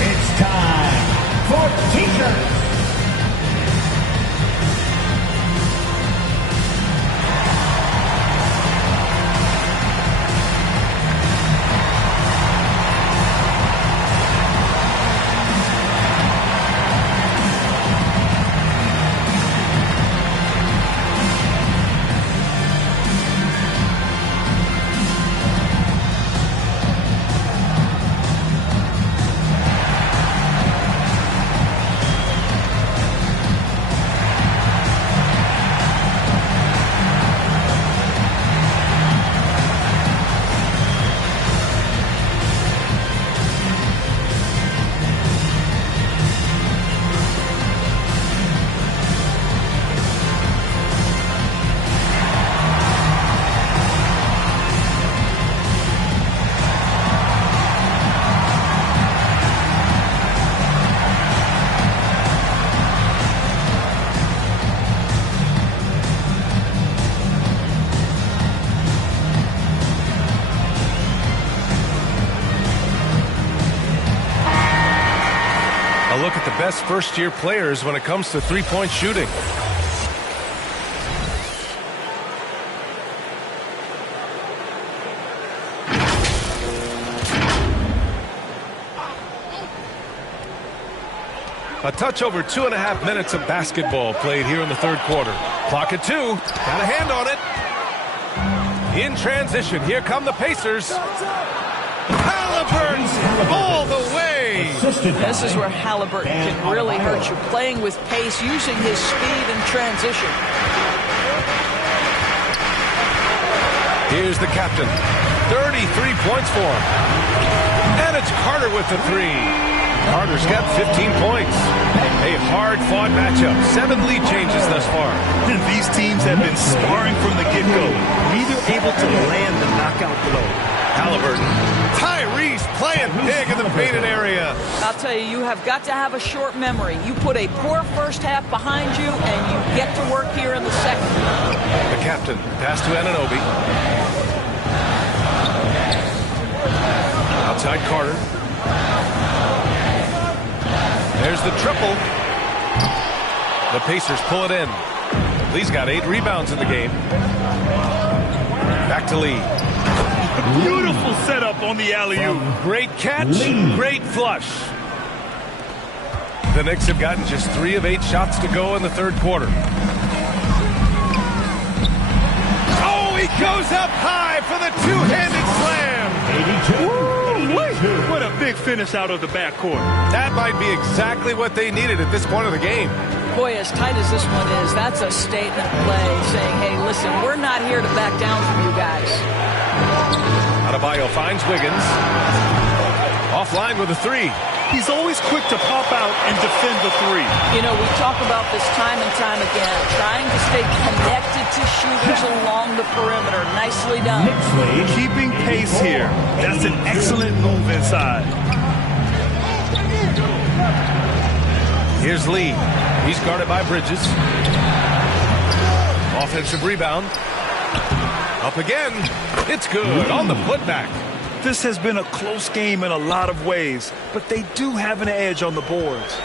It's time for T-shirts. Look at the best first-year players when it comes to three-point shooting. A touch over 2.5 minutes of basketball played here in the third quarter. Clock at 2. Got a hand on it. In transition, here come the Pacers. Halliburton all the way. This is where Halliburton can really hurt you, playing with pace, using his speed in transition. Here's the captain. 33 points for him. And it's Carter with the 3. Carter's got 15 points. A hard-fought matchup. 7 lead changes thus far. These teams have been sparring from the get-go, neither able to land the knockout blow. Halliburton. Tyrese playing big in the painted area. I'll tell you, you have got to have a short memory. You put a poor first half behind you, and you get to work here in the second. The captain. Pass to Anunoby. Outside Carter. There's the triple. The Pacers pull it in. Lee's got 8 rebounds in the game. Back to Lee. Beautiful setup on the alley-oop. Great catch, great flush. The Knicks have gotten just 3 of 8 shots to go in the third quarter. Oh, he goes up high for the two-handed slam. 82. What a big finish out of the backcourt. That might be exactly what they needed at this point of the game. Boy, as tight as this one is, that's a statement play saying, hey, listen, we're not here to back down from you guys. Adebayo finds Wiggins. Offline with a 3. He's always quick to pop out and defend the 3. You know, we talk about this time and time again, trying to stay connected to shooters along the perimeter. Nicely done. Keeping pace here. That's an excellent move inside. Here's Lee. He's guarded by Bridges. Offensive rebound. Up again. It's good on the putback. This has been a close game in a lot of ways, but they do have an edge on the boards.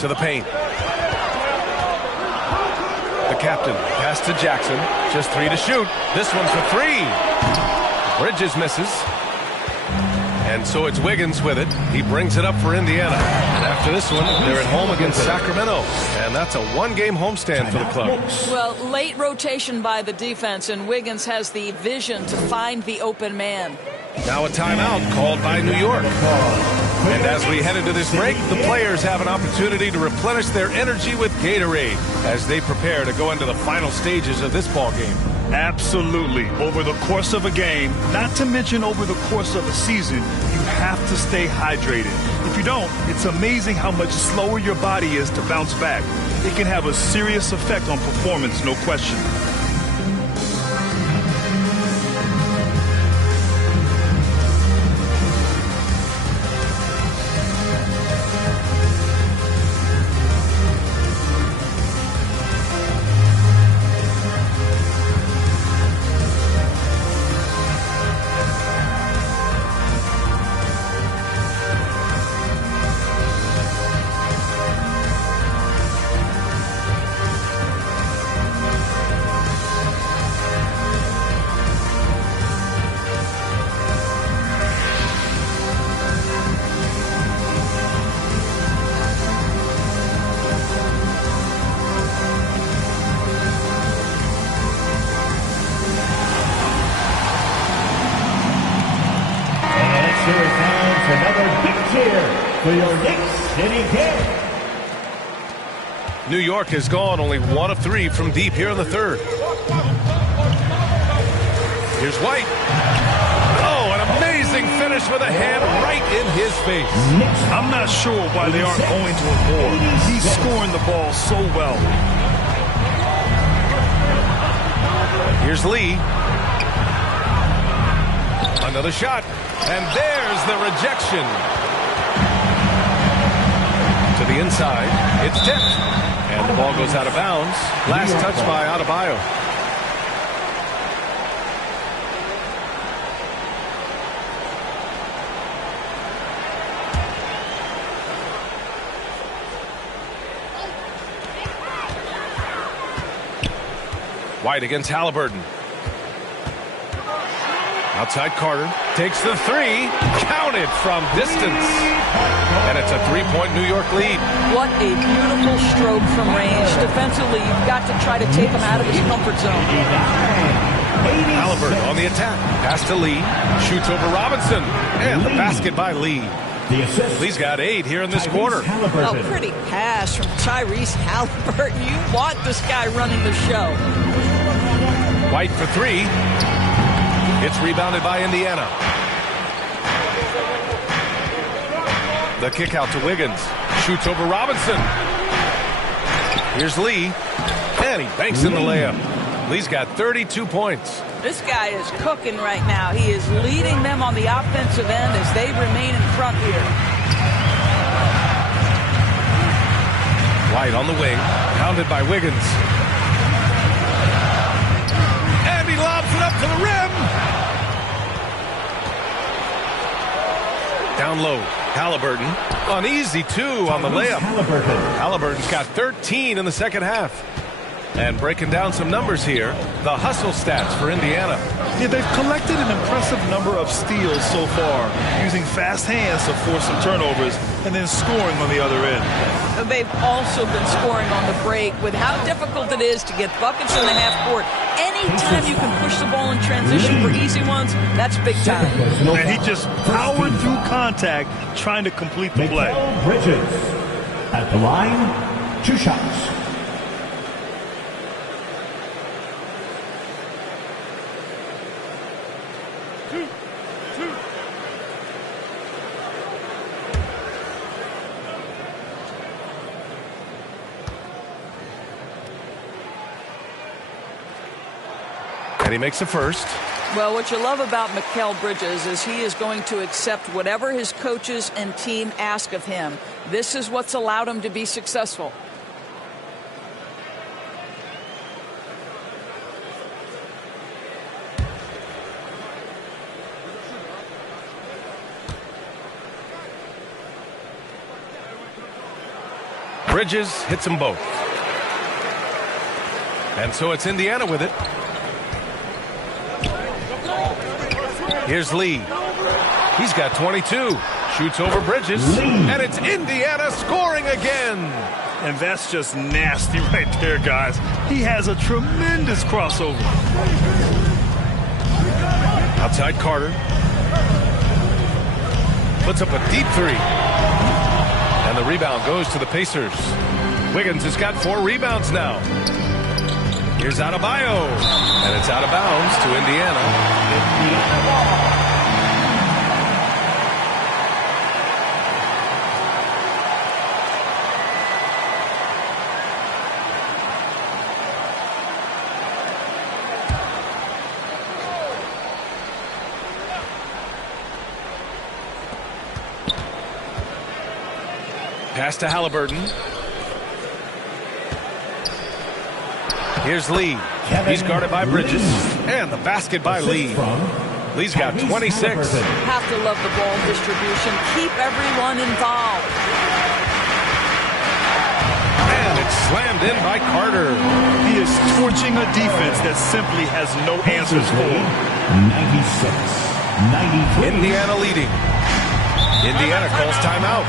To the paint. The captain pass to Jackson. Just 3 to shoot. This one for 3. Bridges misses. And so it's Wiggins with it. He brings it up for Indiana. And after this one, they're at home against Sacramento. And that's a one-game homestand for the club. Well, late rotation by the defense, and Wiggins has the vision to find the open man. Now a timeout called by New York. And as we head into this break, the players have an opportunity to replenish their energy with Gatorade as they prepare to go into the final stages of this ball game. Absolutely. Over the course of a game, not to mention over the course of a season, you have to stay hydrated. If you don't, it's amazing how much slower your body is to bounce back. It can have a serious effect on performance, no question. For your Knicks City Kid. New York has gone only 1 of 3 from deep here in the third. Here's White. Oh, an amazing finish with a hand right in his face. I'm not sure why they aren't going to a board. He's scoring the ball so well. Here's Lee. Another shot. And there's the rejection. To the inside. It's tipped. And the ball goes out of bounds. Last touch by Adebayo. White against Halliburton. Outside Carter. Takes the 3. Counted from distance. And it's a 3-point New York lead. What a beautiful stroke from range. Defensively, you've got to try to take him out of his comfort zone. Halliburton on the attack. Pass to Lee. Shoots over Robinson. And the basket by Lee. Lee's got 8 here in this quarter. Oh, pretty pass from Tyrese Halliburton. You want this guy running the show. White for 3. It's rebounded by Indiana. The kick out to Wiggins. Shoots over Robinson. Here's Lee. And he banks in the layup. Lee's got 32 points. This guy is cooking right now. He is leading them on the offensive end as they remain in front here. White on the wing. Pounded by Wiggins. And he lobs it up to the rim. Down low. Halliburton. An easy 2 on the layup. Halliburton's got 13 in the second half. And breaking down some numbers here, the hustle stats for Indiana. Yeah, they've collected an impressive number of steals so far, using fast hands to force some turnovers and then scoring on the other end. They've also been scoring on the break with how difficult it is to get buckets in the half court. Anytime you can push the ball in transition for easy ones, that's big time. And he just powered through contact trying to complete the play. Bridges at the line, 2 shots. And he makes the first. Well, what you love about Mikal Bridges is he is going to accept whatever his coaches and team ask of him. This is what's allowed him to be successful. Bridges hits them both. And so it's Indiana with it. Here's Lee. He's got 22. Shoots over Bridges. And it's Indiana scoring again. And that's just nasty right there, guys. He has a tremendous crossover. Outside Carter. Puts up a deep three. And the rebound goes to the Pacers. Wiggins has got 4 rebounds now. Here's Adebayo. And it's out of bounds to Indiana. Pass to Halliburton. Here's Lee. He's guarded by Bridges. And the basket by Lee. Lee's got 26. Have to love the ball distribution. Keep everyone involved. And it's slammed in by Carter. He is torching a defense that simply has no answers for. 96. 93. Indiana leading. Indiana calls timeout.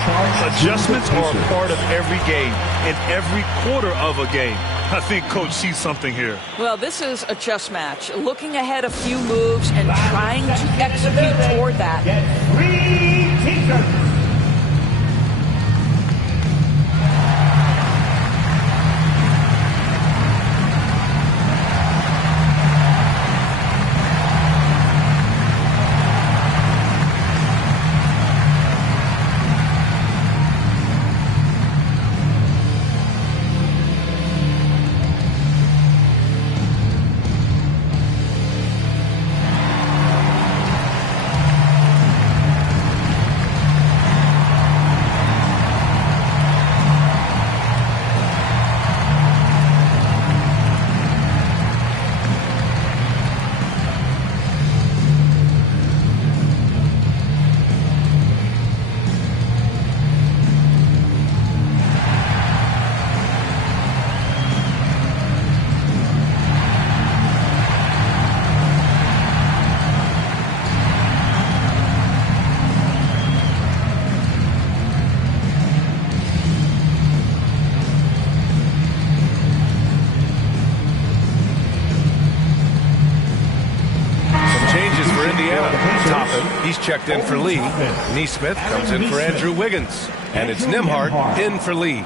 Adjustments are a part of every game and every quarter of a game. I think Coach sees something here. Well, this is a chess match. Looking ahead a few moves and trying to execute toward that. Get 3 t-shirts. He's checked in for Lee. Nesmith comes in for Andrew Wiggins. And it's Nembhard in for Lee.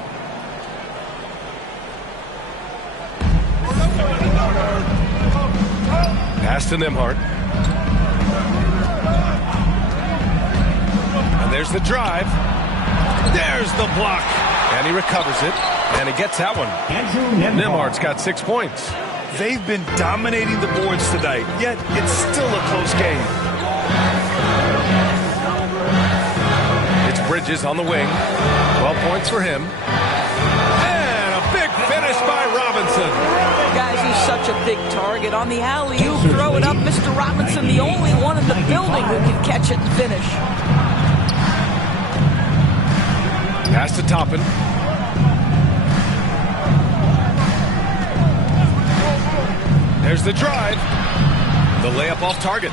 Pass to Nembhard. And there's the drive. There's the block. And he recovers it. And he gets that one. Nembhard's got 6 points. They've been dominating the boards tonight, yet it's still a close game. It's Bridges on the wing. 12 points for him. And a big finish by Robinson. Guys, he's such a big target. On the alley-oop, throw it up. Mr. Robinson, the only one in the building who can catch it and finish. Pass to Toppin. There's the drive. The layup off target.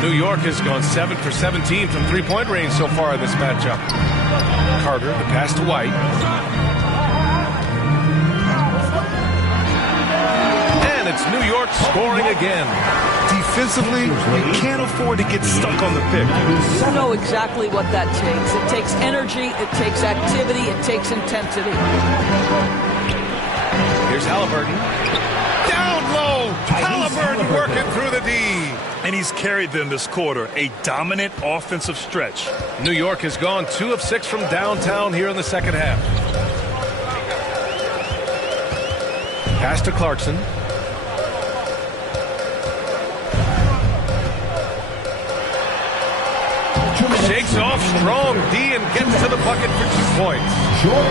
New York has gone 7 for 17 from three-point range so far in this matchup. Carter, the pass to White. And it's New York scoring again. Defensively, you can't afford to get stuck on the pick. You know exactly what that takes. It takes energy, it takes activity, it takes intensity. Here's Halliburton. Down low. Halliburton working through the D. And he's carried them this quarter. A dominant offensive stretch. New York has gone 2 of 6 from downtown here in the second half. Pass to Clarkson. Shakes off strong D and gets to the bucket for 2 points.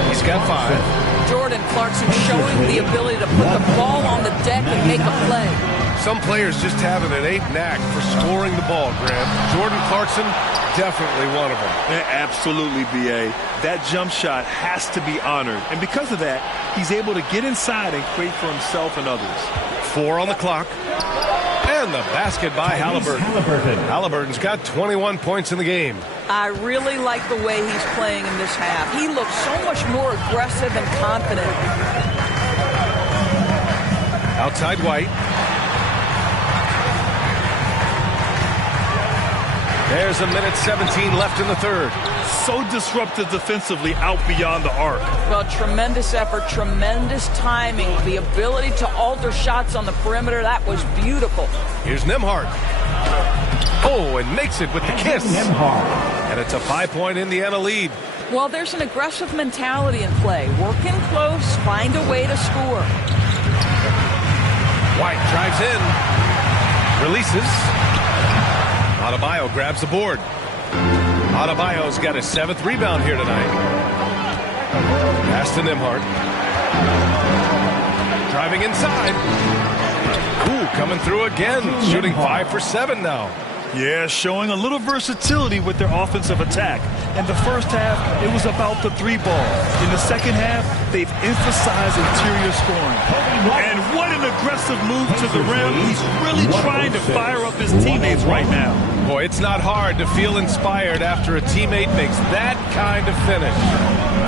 He's got 5. Jordan Clarkson showing the ability to put the ball on the deck and make a play. Some players just have an innate knack for scoring the ball, Graham. Jordan Clarkson, definitely one of them. Yeah, absolutely, B.A. That jump shot has to be honored. And because of that, he's able to get inside and create for himself and others. 4 on the clock. And the basket by Halliburton. Halliburton's got 21 points in the game. I really like the way he's playing in this half. He looks so much more aggressive and confident. Outside White. There's a minute 17 left in the third. So disruptive defensively out beyond the arc. Well, tremendous effort, tremendous timing, the ability to alter shots on the perimeter. That was beautiful. Here's Nembhard. Oh, and makes it with the kiss. And it's a 5-point Indiana lead. Well, there's an aggressive mentality in play. Working close, find a way to score. White drives in. Releases. Adebayo grabs the board. Adebayo's got his 7th rebound here tonight. Pass to Nembhard. Driving inside. Ooh, coming through again. Shooting 5 for 7 now. Yeah, showing a little versatility with their offensive attack. In the first half, it was about the 3-ball. In the second half, they've emphasized interior scoring. And what an aggressive move to the rim. He's really trying to fire up his teammates right now. Boy, it's not hard to feel inspired after a teammate makes that kind of finish.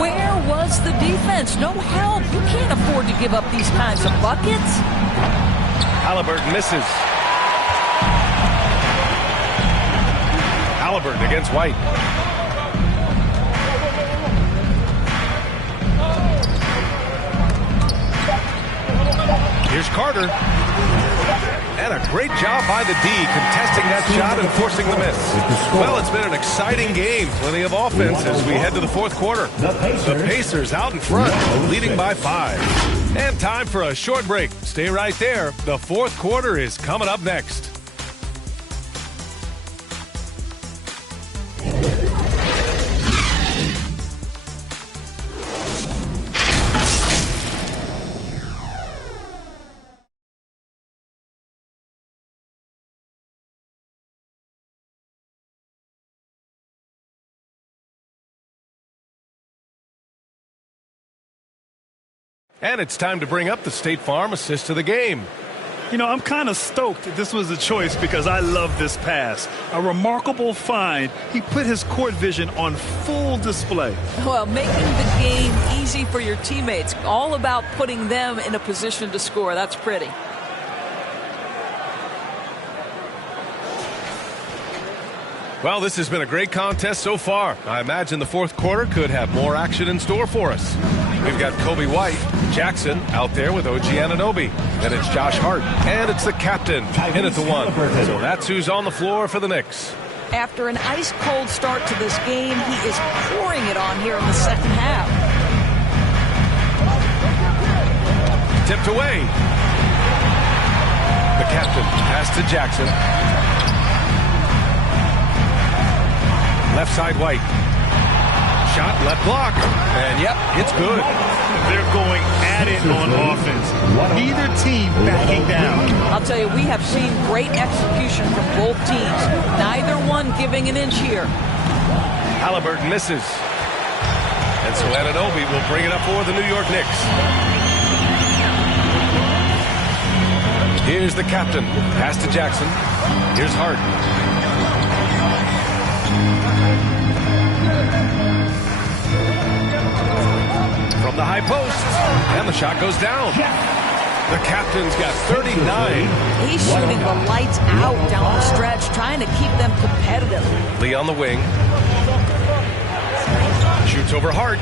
Where was the defense? No help. You can't afford to give up these kinds of buckets. Halliburton misses. Halliburton against White. Here's Carter. And a great job by the D, contesting that shot and forcing the miss. Well, it's been an exciting game. Plenty of offense as we head to the fourth quarter. The Pacers out in front, leading by 5. And time for a short break. Stay right there. The fourth quarter is coming up next. And it's time to bring up the State Farm assist of the game. You know, I'm kind of stoked this was a choice because I love this pass. A remarkable find. He put his court vision on full display. Well, making the game easy for your teammates. All about putting them in a position to score. That's pretty. Well, this has been a great contest so far. I imagine the fourth quarter could have more action in store for us. We've got Coby White, Jackson out there with OG Anunoby. Then it's Josh Hart, and it's the captain in at the 1. So that's who's on the floor for the Knicks. After an ice-cold start to this game, he is pouring it on here in the second half. Tipped away. The captain pass to Jackson. Left side White. Shot left block. And yep, it's good. They're going at it on offense. Neither team backing down. I'll tell you, we have seen great execution from both teams. Neither one giving an inch here. Halliburton misses. And so Anunoby will bring it up for the New York Knicks. Here's the captain. Pass to Jackson. Here's Hart. From the high post, and the shot goes down. The captain's got 39. He's shooting the lights out down the stretch, trying to keep them competitive. Lee on the wing. Shoots over Hart.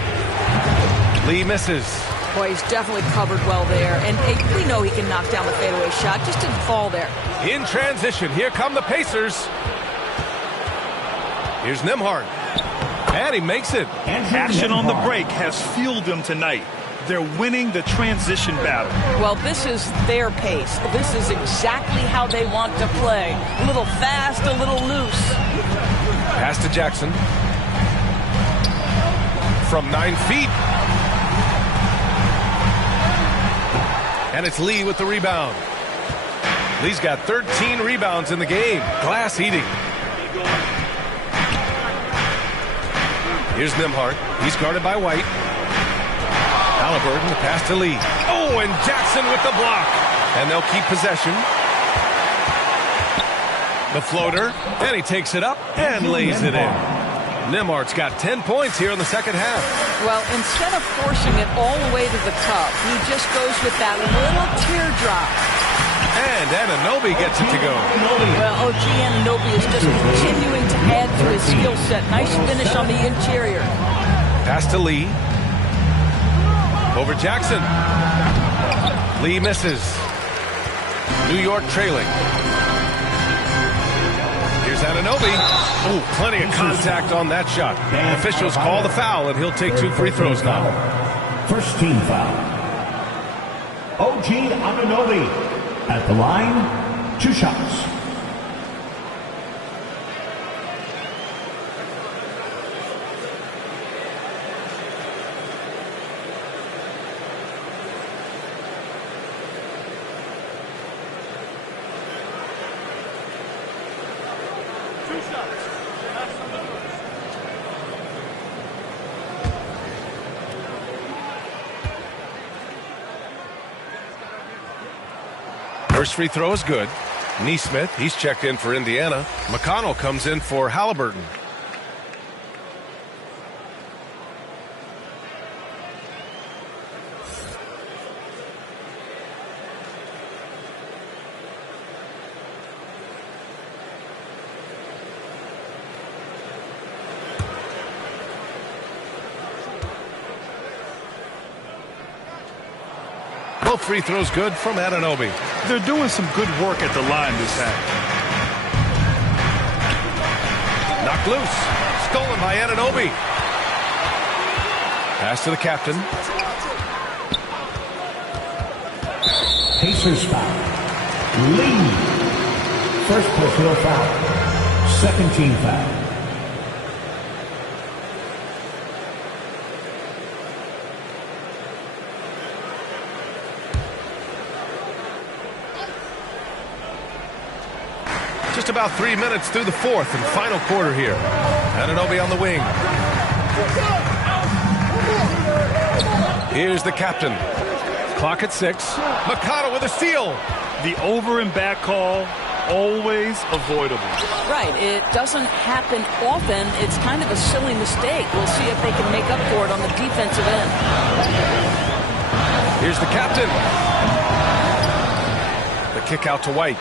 Lee misses. Boy, he's definitely covered well there. And we know he can knock down the fadeaway shot. Just didn't fall there. In transition, here come the Pacers. Here's Nembhard. And he makes it. Action on the break has fueled them tonight. They're winning the transition battle. Well, this is their pace. This is exactly how they want to play. A little fast, a little loose. Pass to Jackson. From 9 feet. And it's Lee with the rebound. Lee's got 13 rebounds in the game. Glass eating. Here's Nembhard. He's guarded by White. Halliburton, the pass to Lee. Oh, and Jackson with the block. And they'll keep possession. The floater, and he takes it up and lays it in. Nembhard's got 10 points here in the second half. Well, instead of forcing it all the way to the cup, he just goes with that little teardrop. And Anunoby gets it to go. Well, OG Anunoby is just continuing to add to his skill set. Nice finish on the interior. Pass to Lee. Over Jackson. Lee misses. New York trailing. Here's Anunoby. Oh, plenty of contact on that shot. Officials call the foul, and he'll take 2 free throws now. First team foul. OG Anunoby at the line, 2 shots. First free throw is good. Nesmith, he's checked in for Indiana. McConnell comes in for Halliburton. Both free throws good from Anunoby. They're doing some good work at the line this half. Knocked loose. Stolen by Anunoby. Pass to the captain. Pacers foul. Lee. First personal foul. Second team foul. Just about 3 minutes through the fourth and final quarter here. Anunoby on the wing. Here's the captain. Clock at 6. McConnell with a steal. The over and back call, always avoidable. Right. It doesn't happen often. It's kind of a silly mistake. We'll see if they can make up for it on the defensive end. Here's the captain. The kick out to White.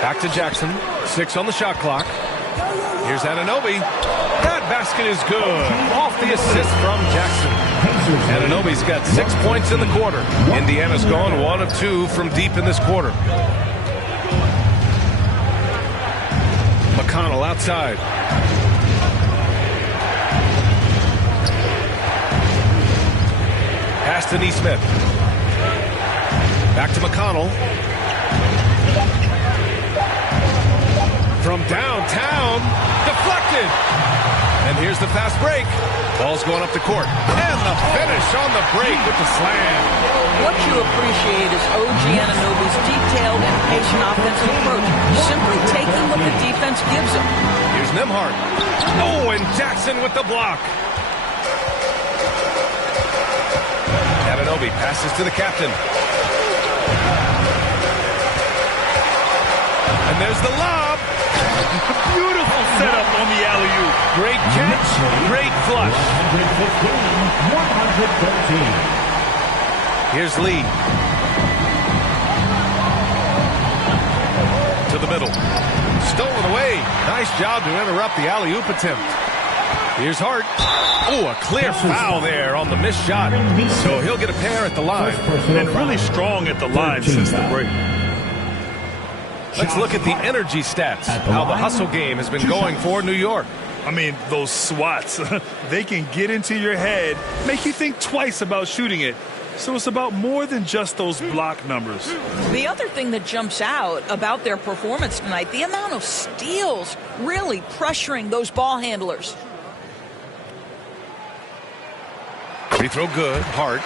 Back to Jackson. 6 on the shot clock. Here's Anunoby. That basket is good. Off the assist from Jackson. Anunoby's got 6 points in the quarter. Indiana's gone 1 of 2 from deep in this quarter. McConnell outside. Pass to Nesmith. Back to McConnell. From downtown, deflected. And here's the fast break. Ball's going up the court. And the finish on the break with the slam. What you appreciate is OG Anunoby's detailed and patient offensive approach. Simply taking what the defense gives him. Here's Nembhard. Oh, and Jackson with the block. Anunoby passes to the captain. And there's the lob. Beautiful setup on the alley-oop. Great catch, great flush. 115, 113. Here's Lee. To the middle. Stolen away. Nice job to interrupt the alley-oop attempt. Here's Hart. Oh, a clear foul there on the missed shot. So he'll get a pair at the line. And really strong at the line since the break. Let's look at the energy stats, how the hustle game has been going for New York. I mean, those swats, they can get into your head, make you think twice about shooting it. So it's about more than just those block numbers. The other thing that jumps out about their performance tonight, the amount of steals really pressuring those ball handlers. Free throw good. Hart.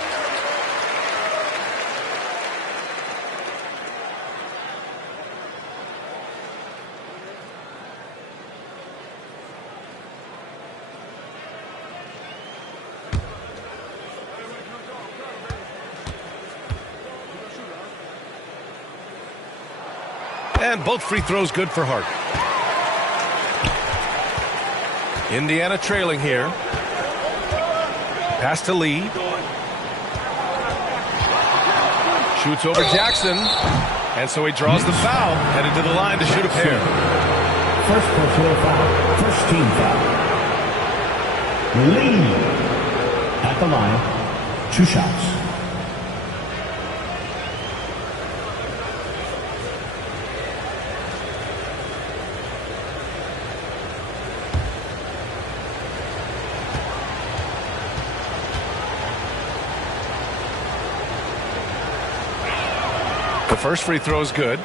And both free throws good for Hart. Indiana trailing here. Pass to Lee. Shoots over Jackson. And so he draws the foul. Headed to the line to shoot a pair. First personal foul. First team foul. Lee at the line. 2 shots. The first free throw is good.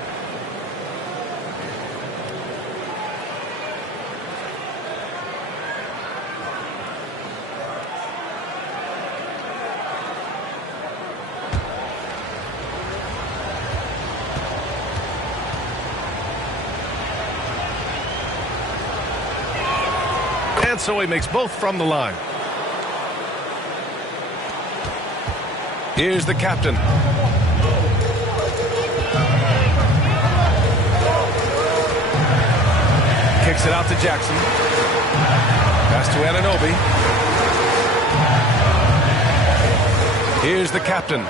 And so he makes both from the line. Here's the captain. Kicks it out to Jackson. Pass to Anunoby. Here's the captain.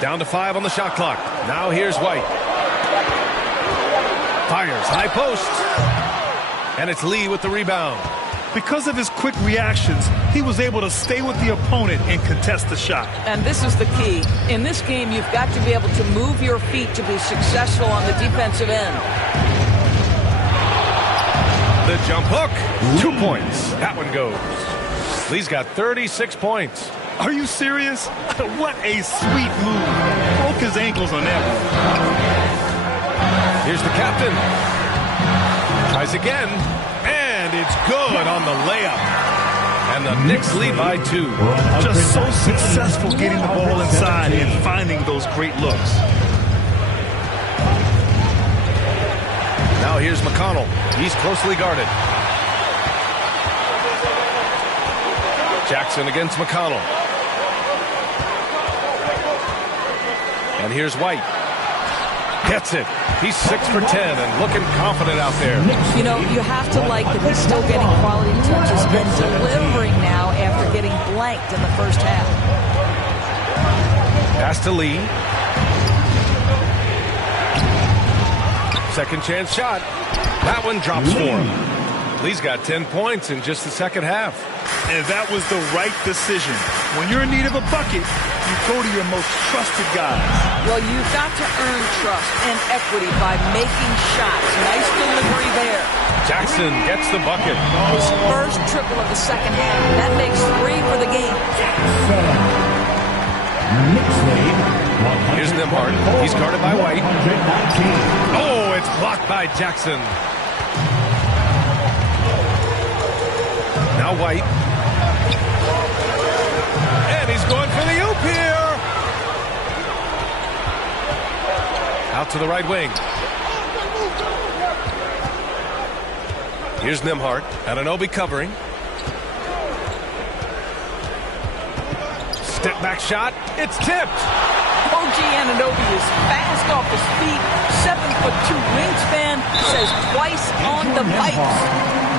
Down to 5 on the shot clock. Now here's White. Fires high post. And it's Lee with the rebound. Because of his quick reactions, he was able to stay with the opponent and contest the shot. And this is the key. In this game, you've got to be able to move your feet to be successful on the defensive end. The jump hook. 2 points. That one goes. Lee's got 36 points. Are you serious? What a sweet move. Broke his ankles on that one. Here's the captain. Tries again. And it's good on the layup. And the Knicks lead by 2. Just so successful getting the ball inside and finding those great looks. Now here's McConnell. He's closely guarded. Jackson against McConnell. And here's White. Gets it. He's 6 for 10 and looking confident out there. You know, you have to like that he's still getting quality touches and delivering now after getting blanked in the first half. Pass to Lee. Second chance shot. That one drops for him. Lee's got 10 points in just the second half. And that was the right decision. When you're in need of a bucket, you go to your most trusted guys. Well, you've got to earn trust and equity by making shots. Nice delivery there. Jackson gets the bucket. His first triple of the second half. That makes 3 for the game. Here's Nembhard. He's guarded by White. Oh, it's blocked by Jackson. Now White. And he's going for the oop here. Out to the right wing. Here's Nembhard. Anunoby covering. Step back shot. It's tipped. OG Anunoby is fast off his feet. 7'2" wingspan. Says twice on the pipes.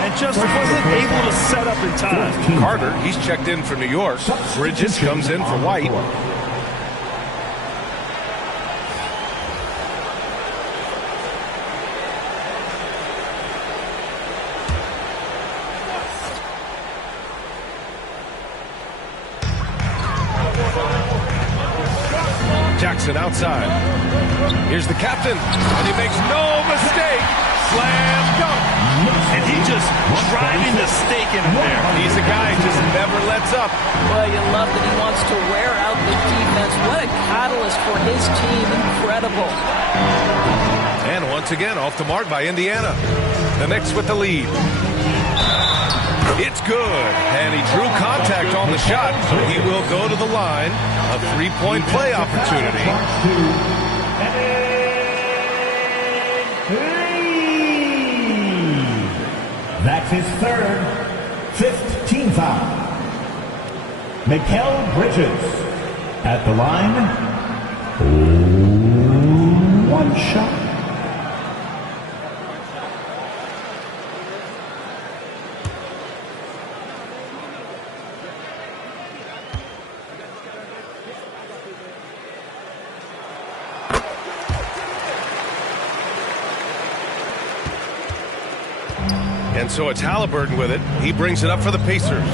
And just wasn't able to set up in time. Carter, he's checked in for New York. Bridges comes in for White. Jackson outside. Here's the captain, and he makes no mistake. Slam dunk. And he just driving the stake in there. He's a guy who just never lets up. Well, you love that he wants to wear out the defense. What a catalyst for his team. Incredible. And once again, off the mark by Indiana. The Knicks with the lead. It's good. And he drew contact on the shot, so he will go to the line. A three-point play opportunity. That's his third, fifth team foul. Mikal Bridges at the line. One shot. And so it's Halliburton with it. He brings it up for the Pacers.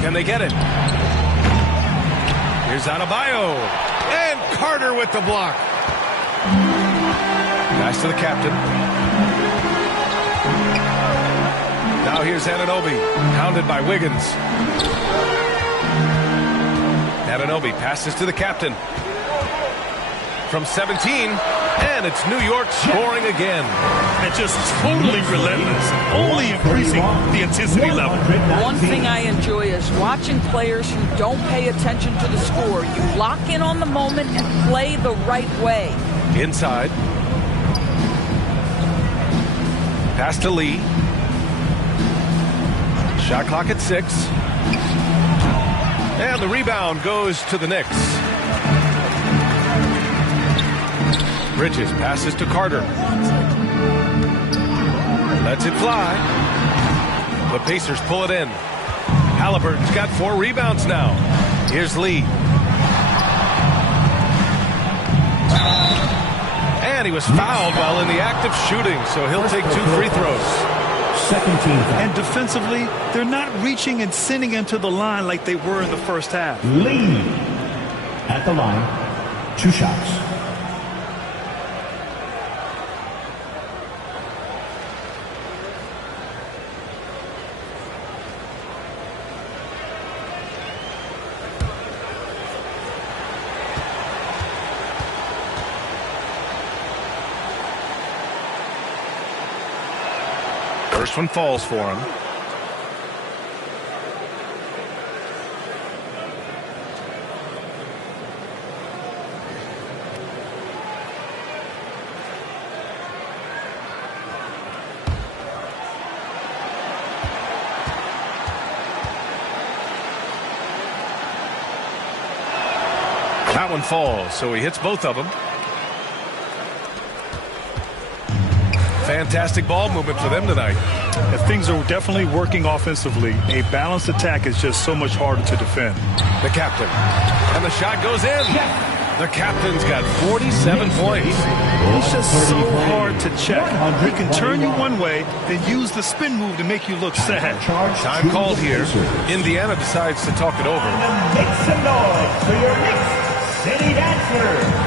Can they get it? Here's Adebayo. And Carter with the block. Pass to the captain. Now here's Anunoby. Pounded by Wiggins. Anunoby passes to the captain. From 17. And it's New York scoring again. And just totally relentless, only increasing the intensity level. One thing I enjoy is watching players who don't pay attention to the score. You lock in on the moment and play the right way. Inside. Pass to Lee. Shot clock at 6. And the rebound goes to the Knicks. Bridges passes to Carter. Lets it fly. The Pacers pull it in. Halliburton's got 4 rebounds now. Here's Lee. And he was fouled while in the act of shooting, so he'll take 2 free throws. Second team foul. And defensively, they're not reaching and sending him to the line like they were in the first half. Lee at the line. 2 shots. First one falls for him. That one falls, so he hits both of them. Fantastic ball movement for them tonight. And things are definitely working offensively. A balanced attack is just so much harder to defend. The captain. And the shot goes in. The captain's got 47 points. It's just so hard to check. He can turn you one way, then use the spin move to make you look sad. Time called here. Indiana decides to talk it over. Make some noise for your Knicks City Dancer.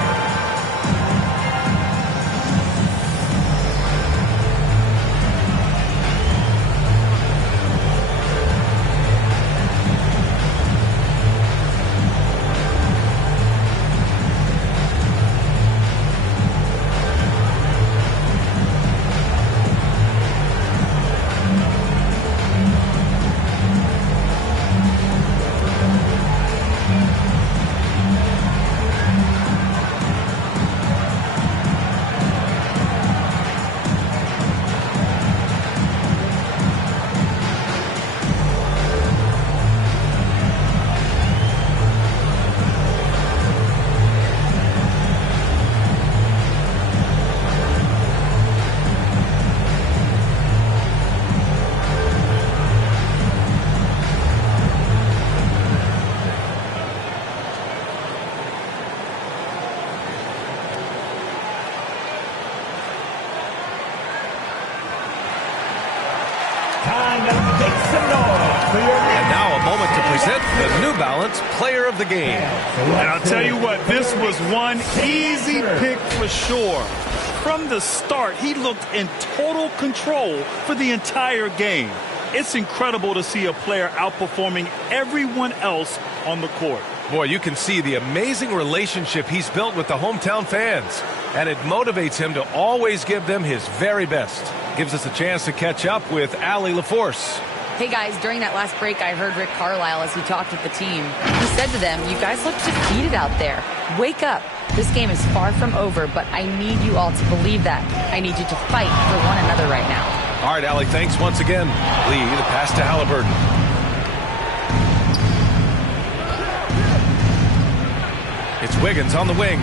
And now a moment to present the New Balance Player of the Game. And I'll tell you what, this was one easy pick for sure. from the start, he looked in total control for the entire game. It's incredible to see a player outperforming everyone else on the court. Boy, you can see the amazing relationship he's built with the hometown fans, and it motivates him to always give them his very best. Gives us a chance to catch up with Allie LaForce. Hey guys, during that last break, I heard Rick Carlisle as he talked with the team. He said to them, "You guys look defeated out there. Wake up. This game is far from over, but I need you all to believe that. I need you to fight for one another right now." All right, Allie, thanks once again. Lee, the pass to Halliburton. It's Wiggins on the wing.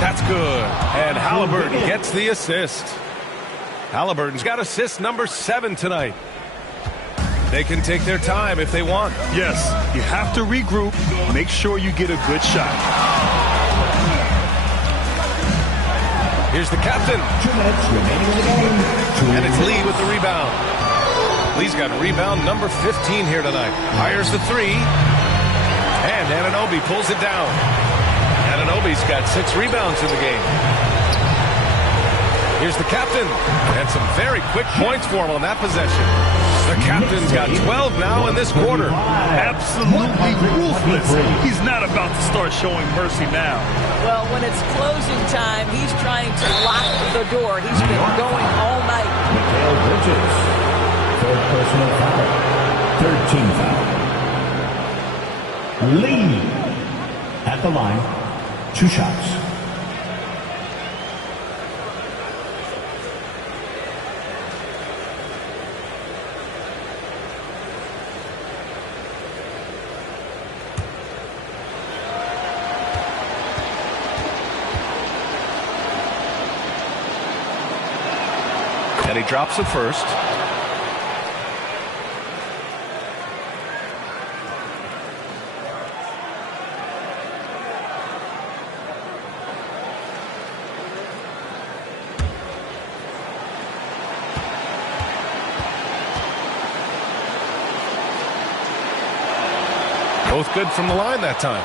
That's good. And Halliburton gets the assist. Halliburton's got assist number 7 tonight. They can take their time if they want. Yes, you have to regroup. Make sure you get a good shot. Here's the captain. 2 minutes remaining in the game. And it's Lee with the rebound. Lee's got rebound number 15 here tonight. Fires the 3. And Anunoby pulls it down. Anunoby's got 6 rebounds in the game. Here's the captain. And some very quick points for him on that possession. The captain's got 12 now in this quarter. Absolutely ruthless. He's not about to start showing mercy now. Well, when it's closing time, he's trying to lock the door. He's been going all night. Mikal Bridges, 3rd personal foul. 3rd team foul. Lee at the line. 2 shots. And he drops it first. Both good from the line that time.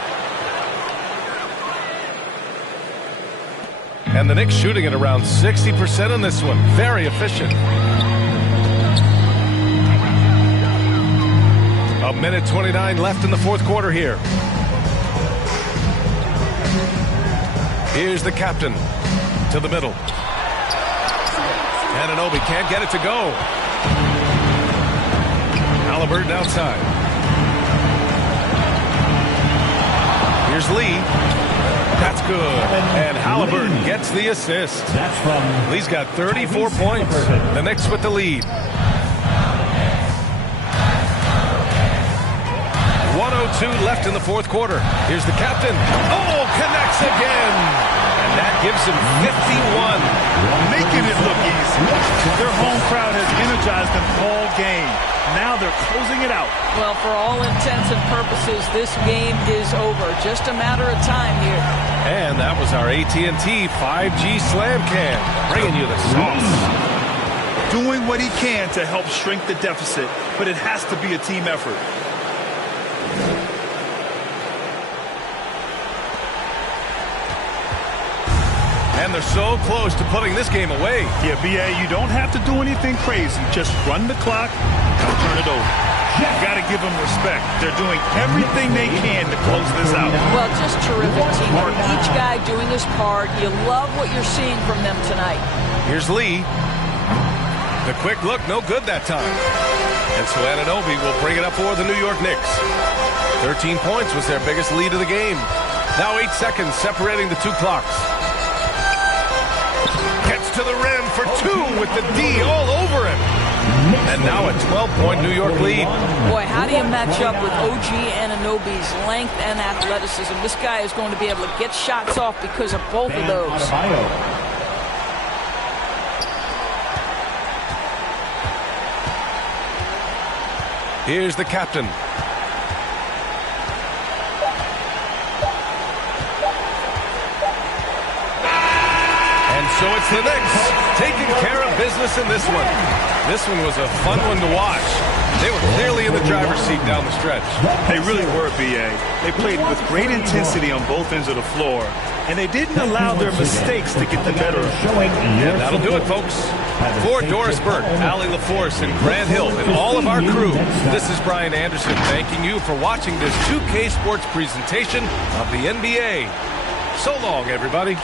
And the Knicks shooting at around 60% in this one. Very efficient. A minute 29 left in the 4th quarter here. Here's the captain to the middle. Anunoby can't get it to go. Halliburton outside. Here's Lee. That's good. And Halliburton gets the assist. That's from Lee's got 34 points. The Knicks with the lead. 1:02 left in the 4th quarter. Here's the captain. Oh, connects again. And that gives him 51. Making it look easy. Their home crowd has energized them all game. Now they're closing it out. Well, for all intents and purposes, this game is over. Just a matter of time here. And that was our AT&T 5G Slam Cam, bringing you the sauce. Doing what he can to help shrink the deficit, but it has to be a team effort. And they're so close to putting this game away. Yeah, B.A., you don't have to do anything crazy. Just run the clock and turn it over. You've got to give them respect. They're doing everything they can to close this out. Well, just terrific teamwork. Each guy doing his part. You love what you're seeing from them tonight. Here's Lee. The quick look, no good that time. And so Anunoby will bring it up for the New York Knicks. 13 points was their biggest lead of the game. Now 8 seconds separating the 2 clocks. Gets to the rim for 2 with the D all over him. And now a 12-point New York lead. Boy, how do you match up with OG Anunoby's length and athleticism? This guy is going to be able to get shots off because of both of those. Here's the captain. So it's the Knicks taking care of business in this one. This one was a fun one to watch. They were clearly in the driver's seat down the stretch. They really were, B.A. They played with great intensity on both ends of the floor, and they didn't allow their mistakes to get the better of them. And that'll do it, folks. For Doris Burke, Allie LaForce, and Grant Hill, and all of our crew, this is Brian Anderson thanking you for watching this 2K Sports presentation of the NBA. So long, everybody.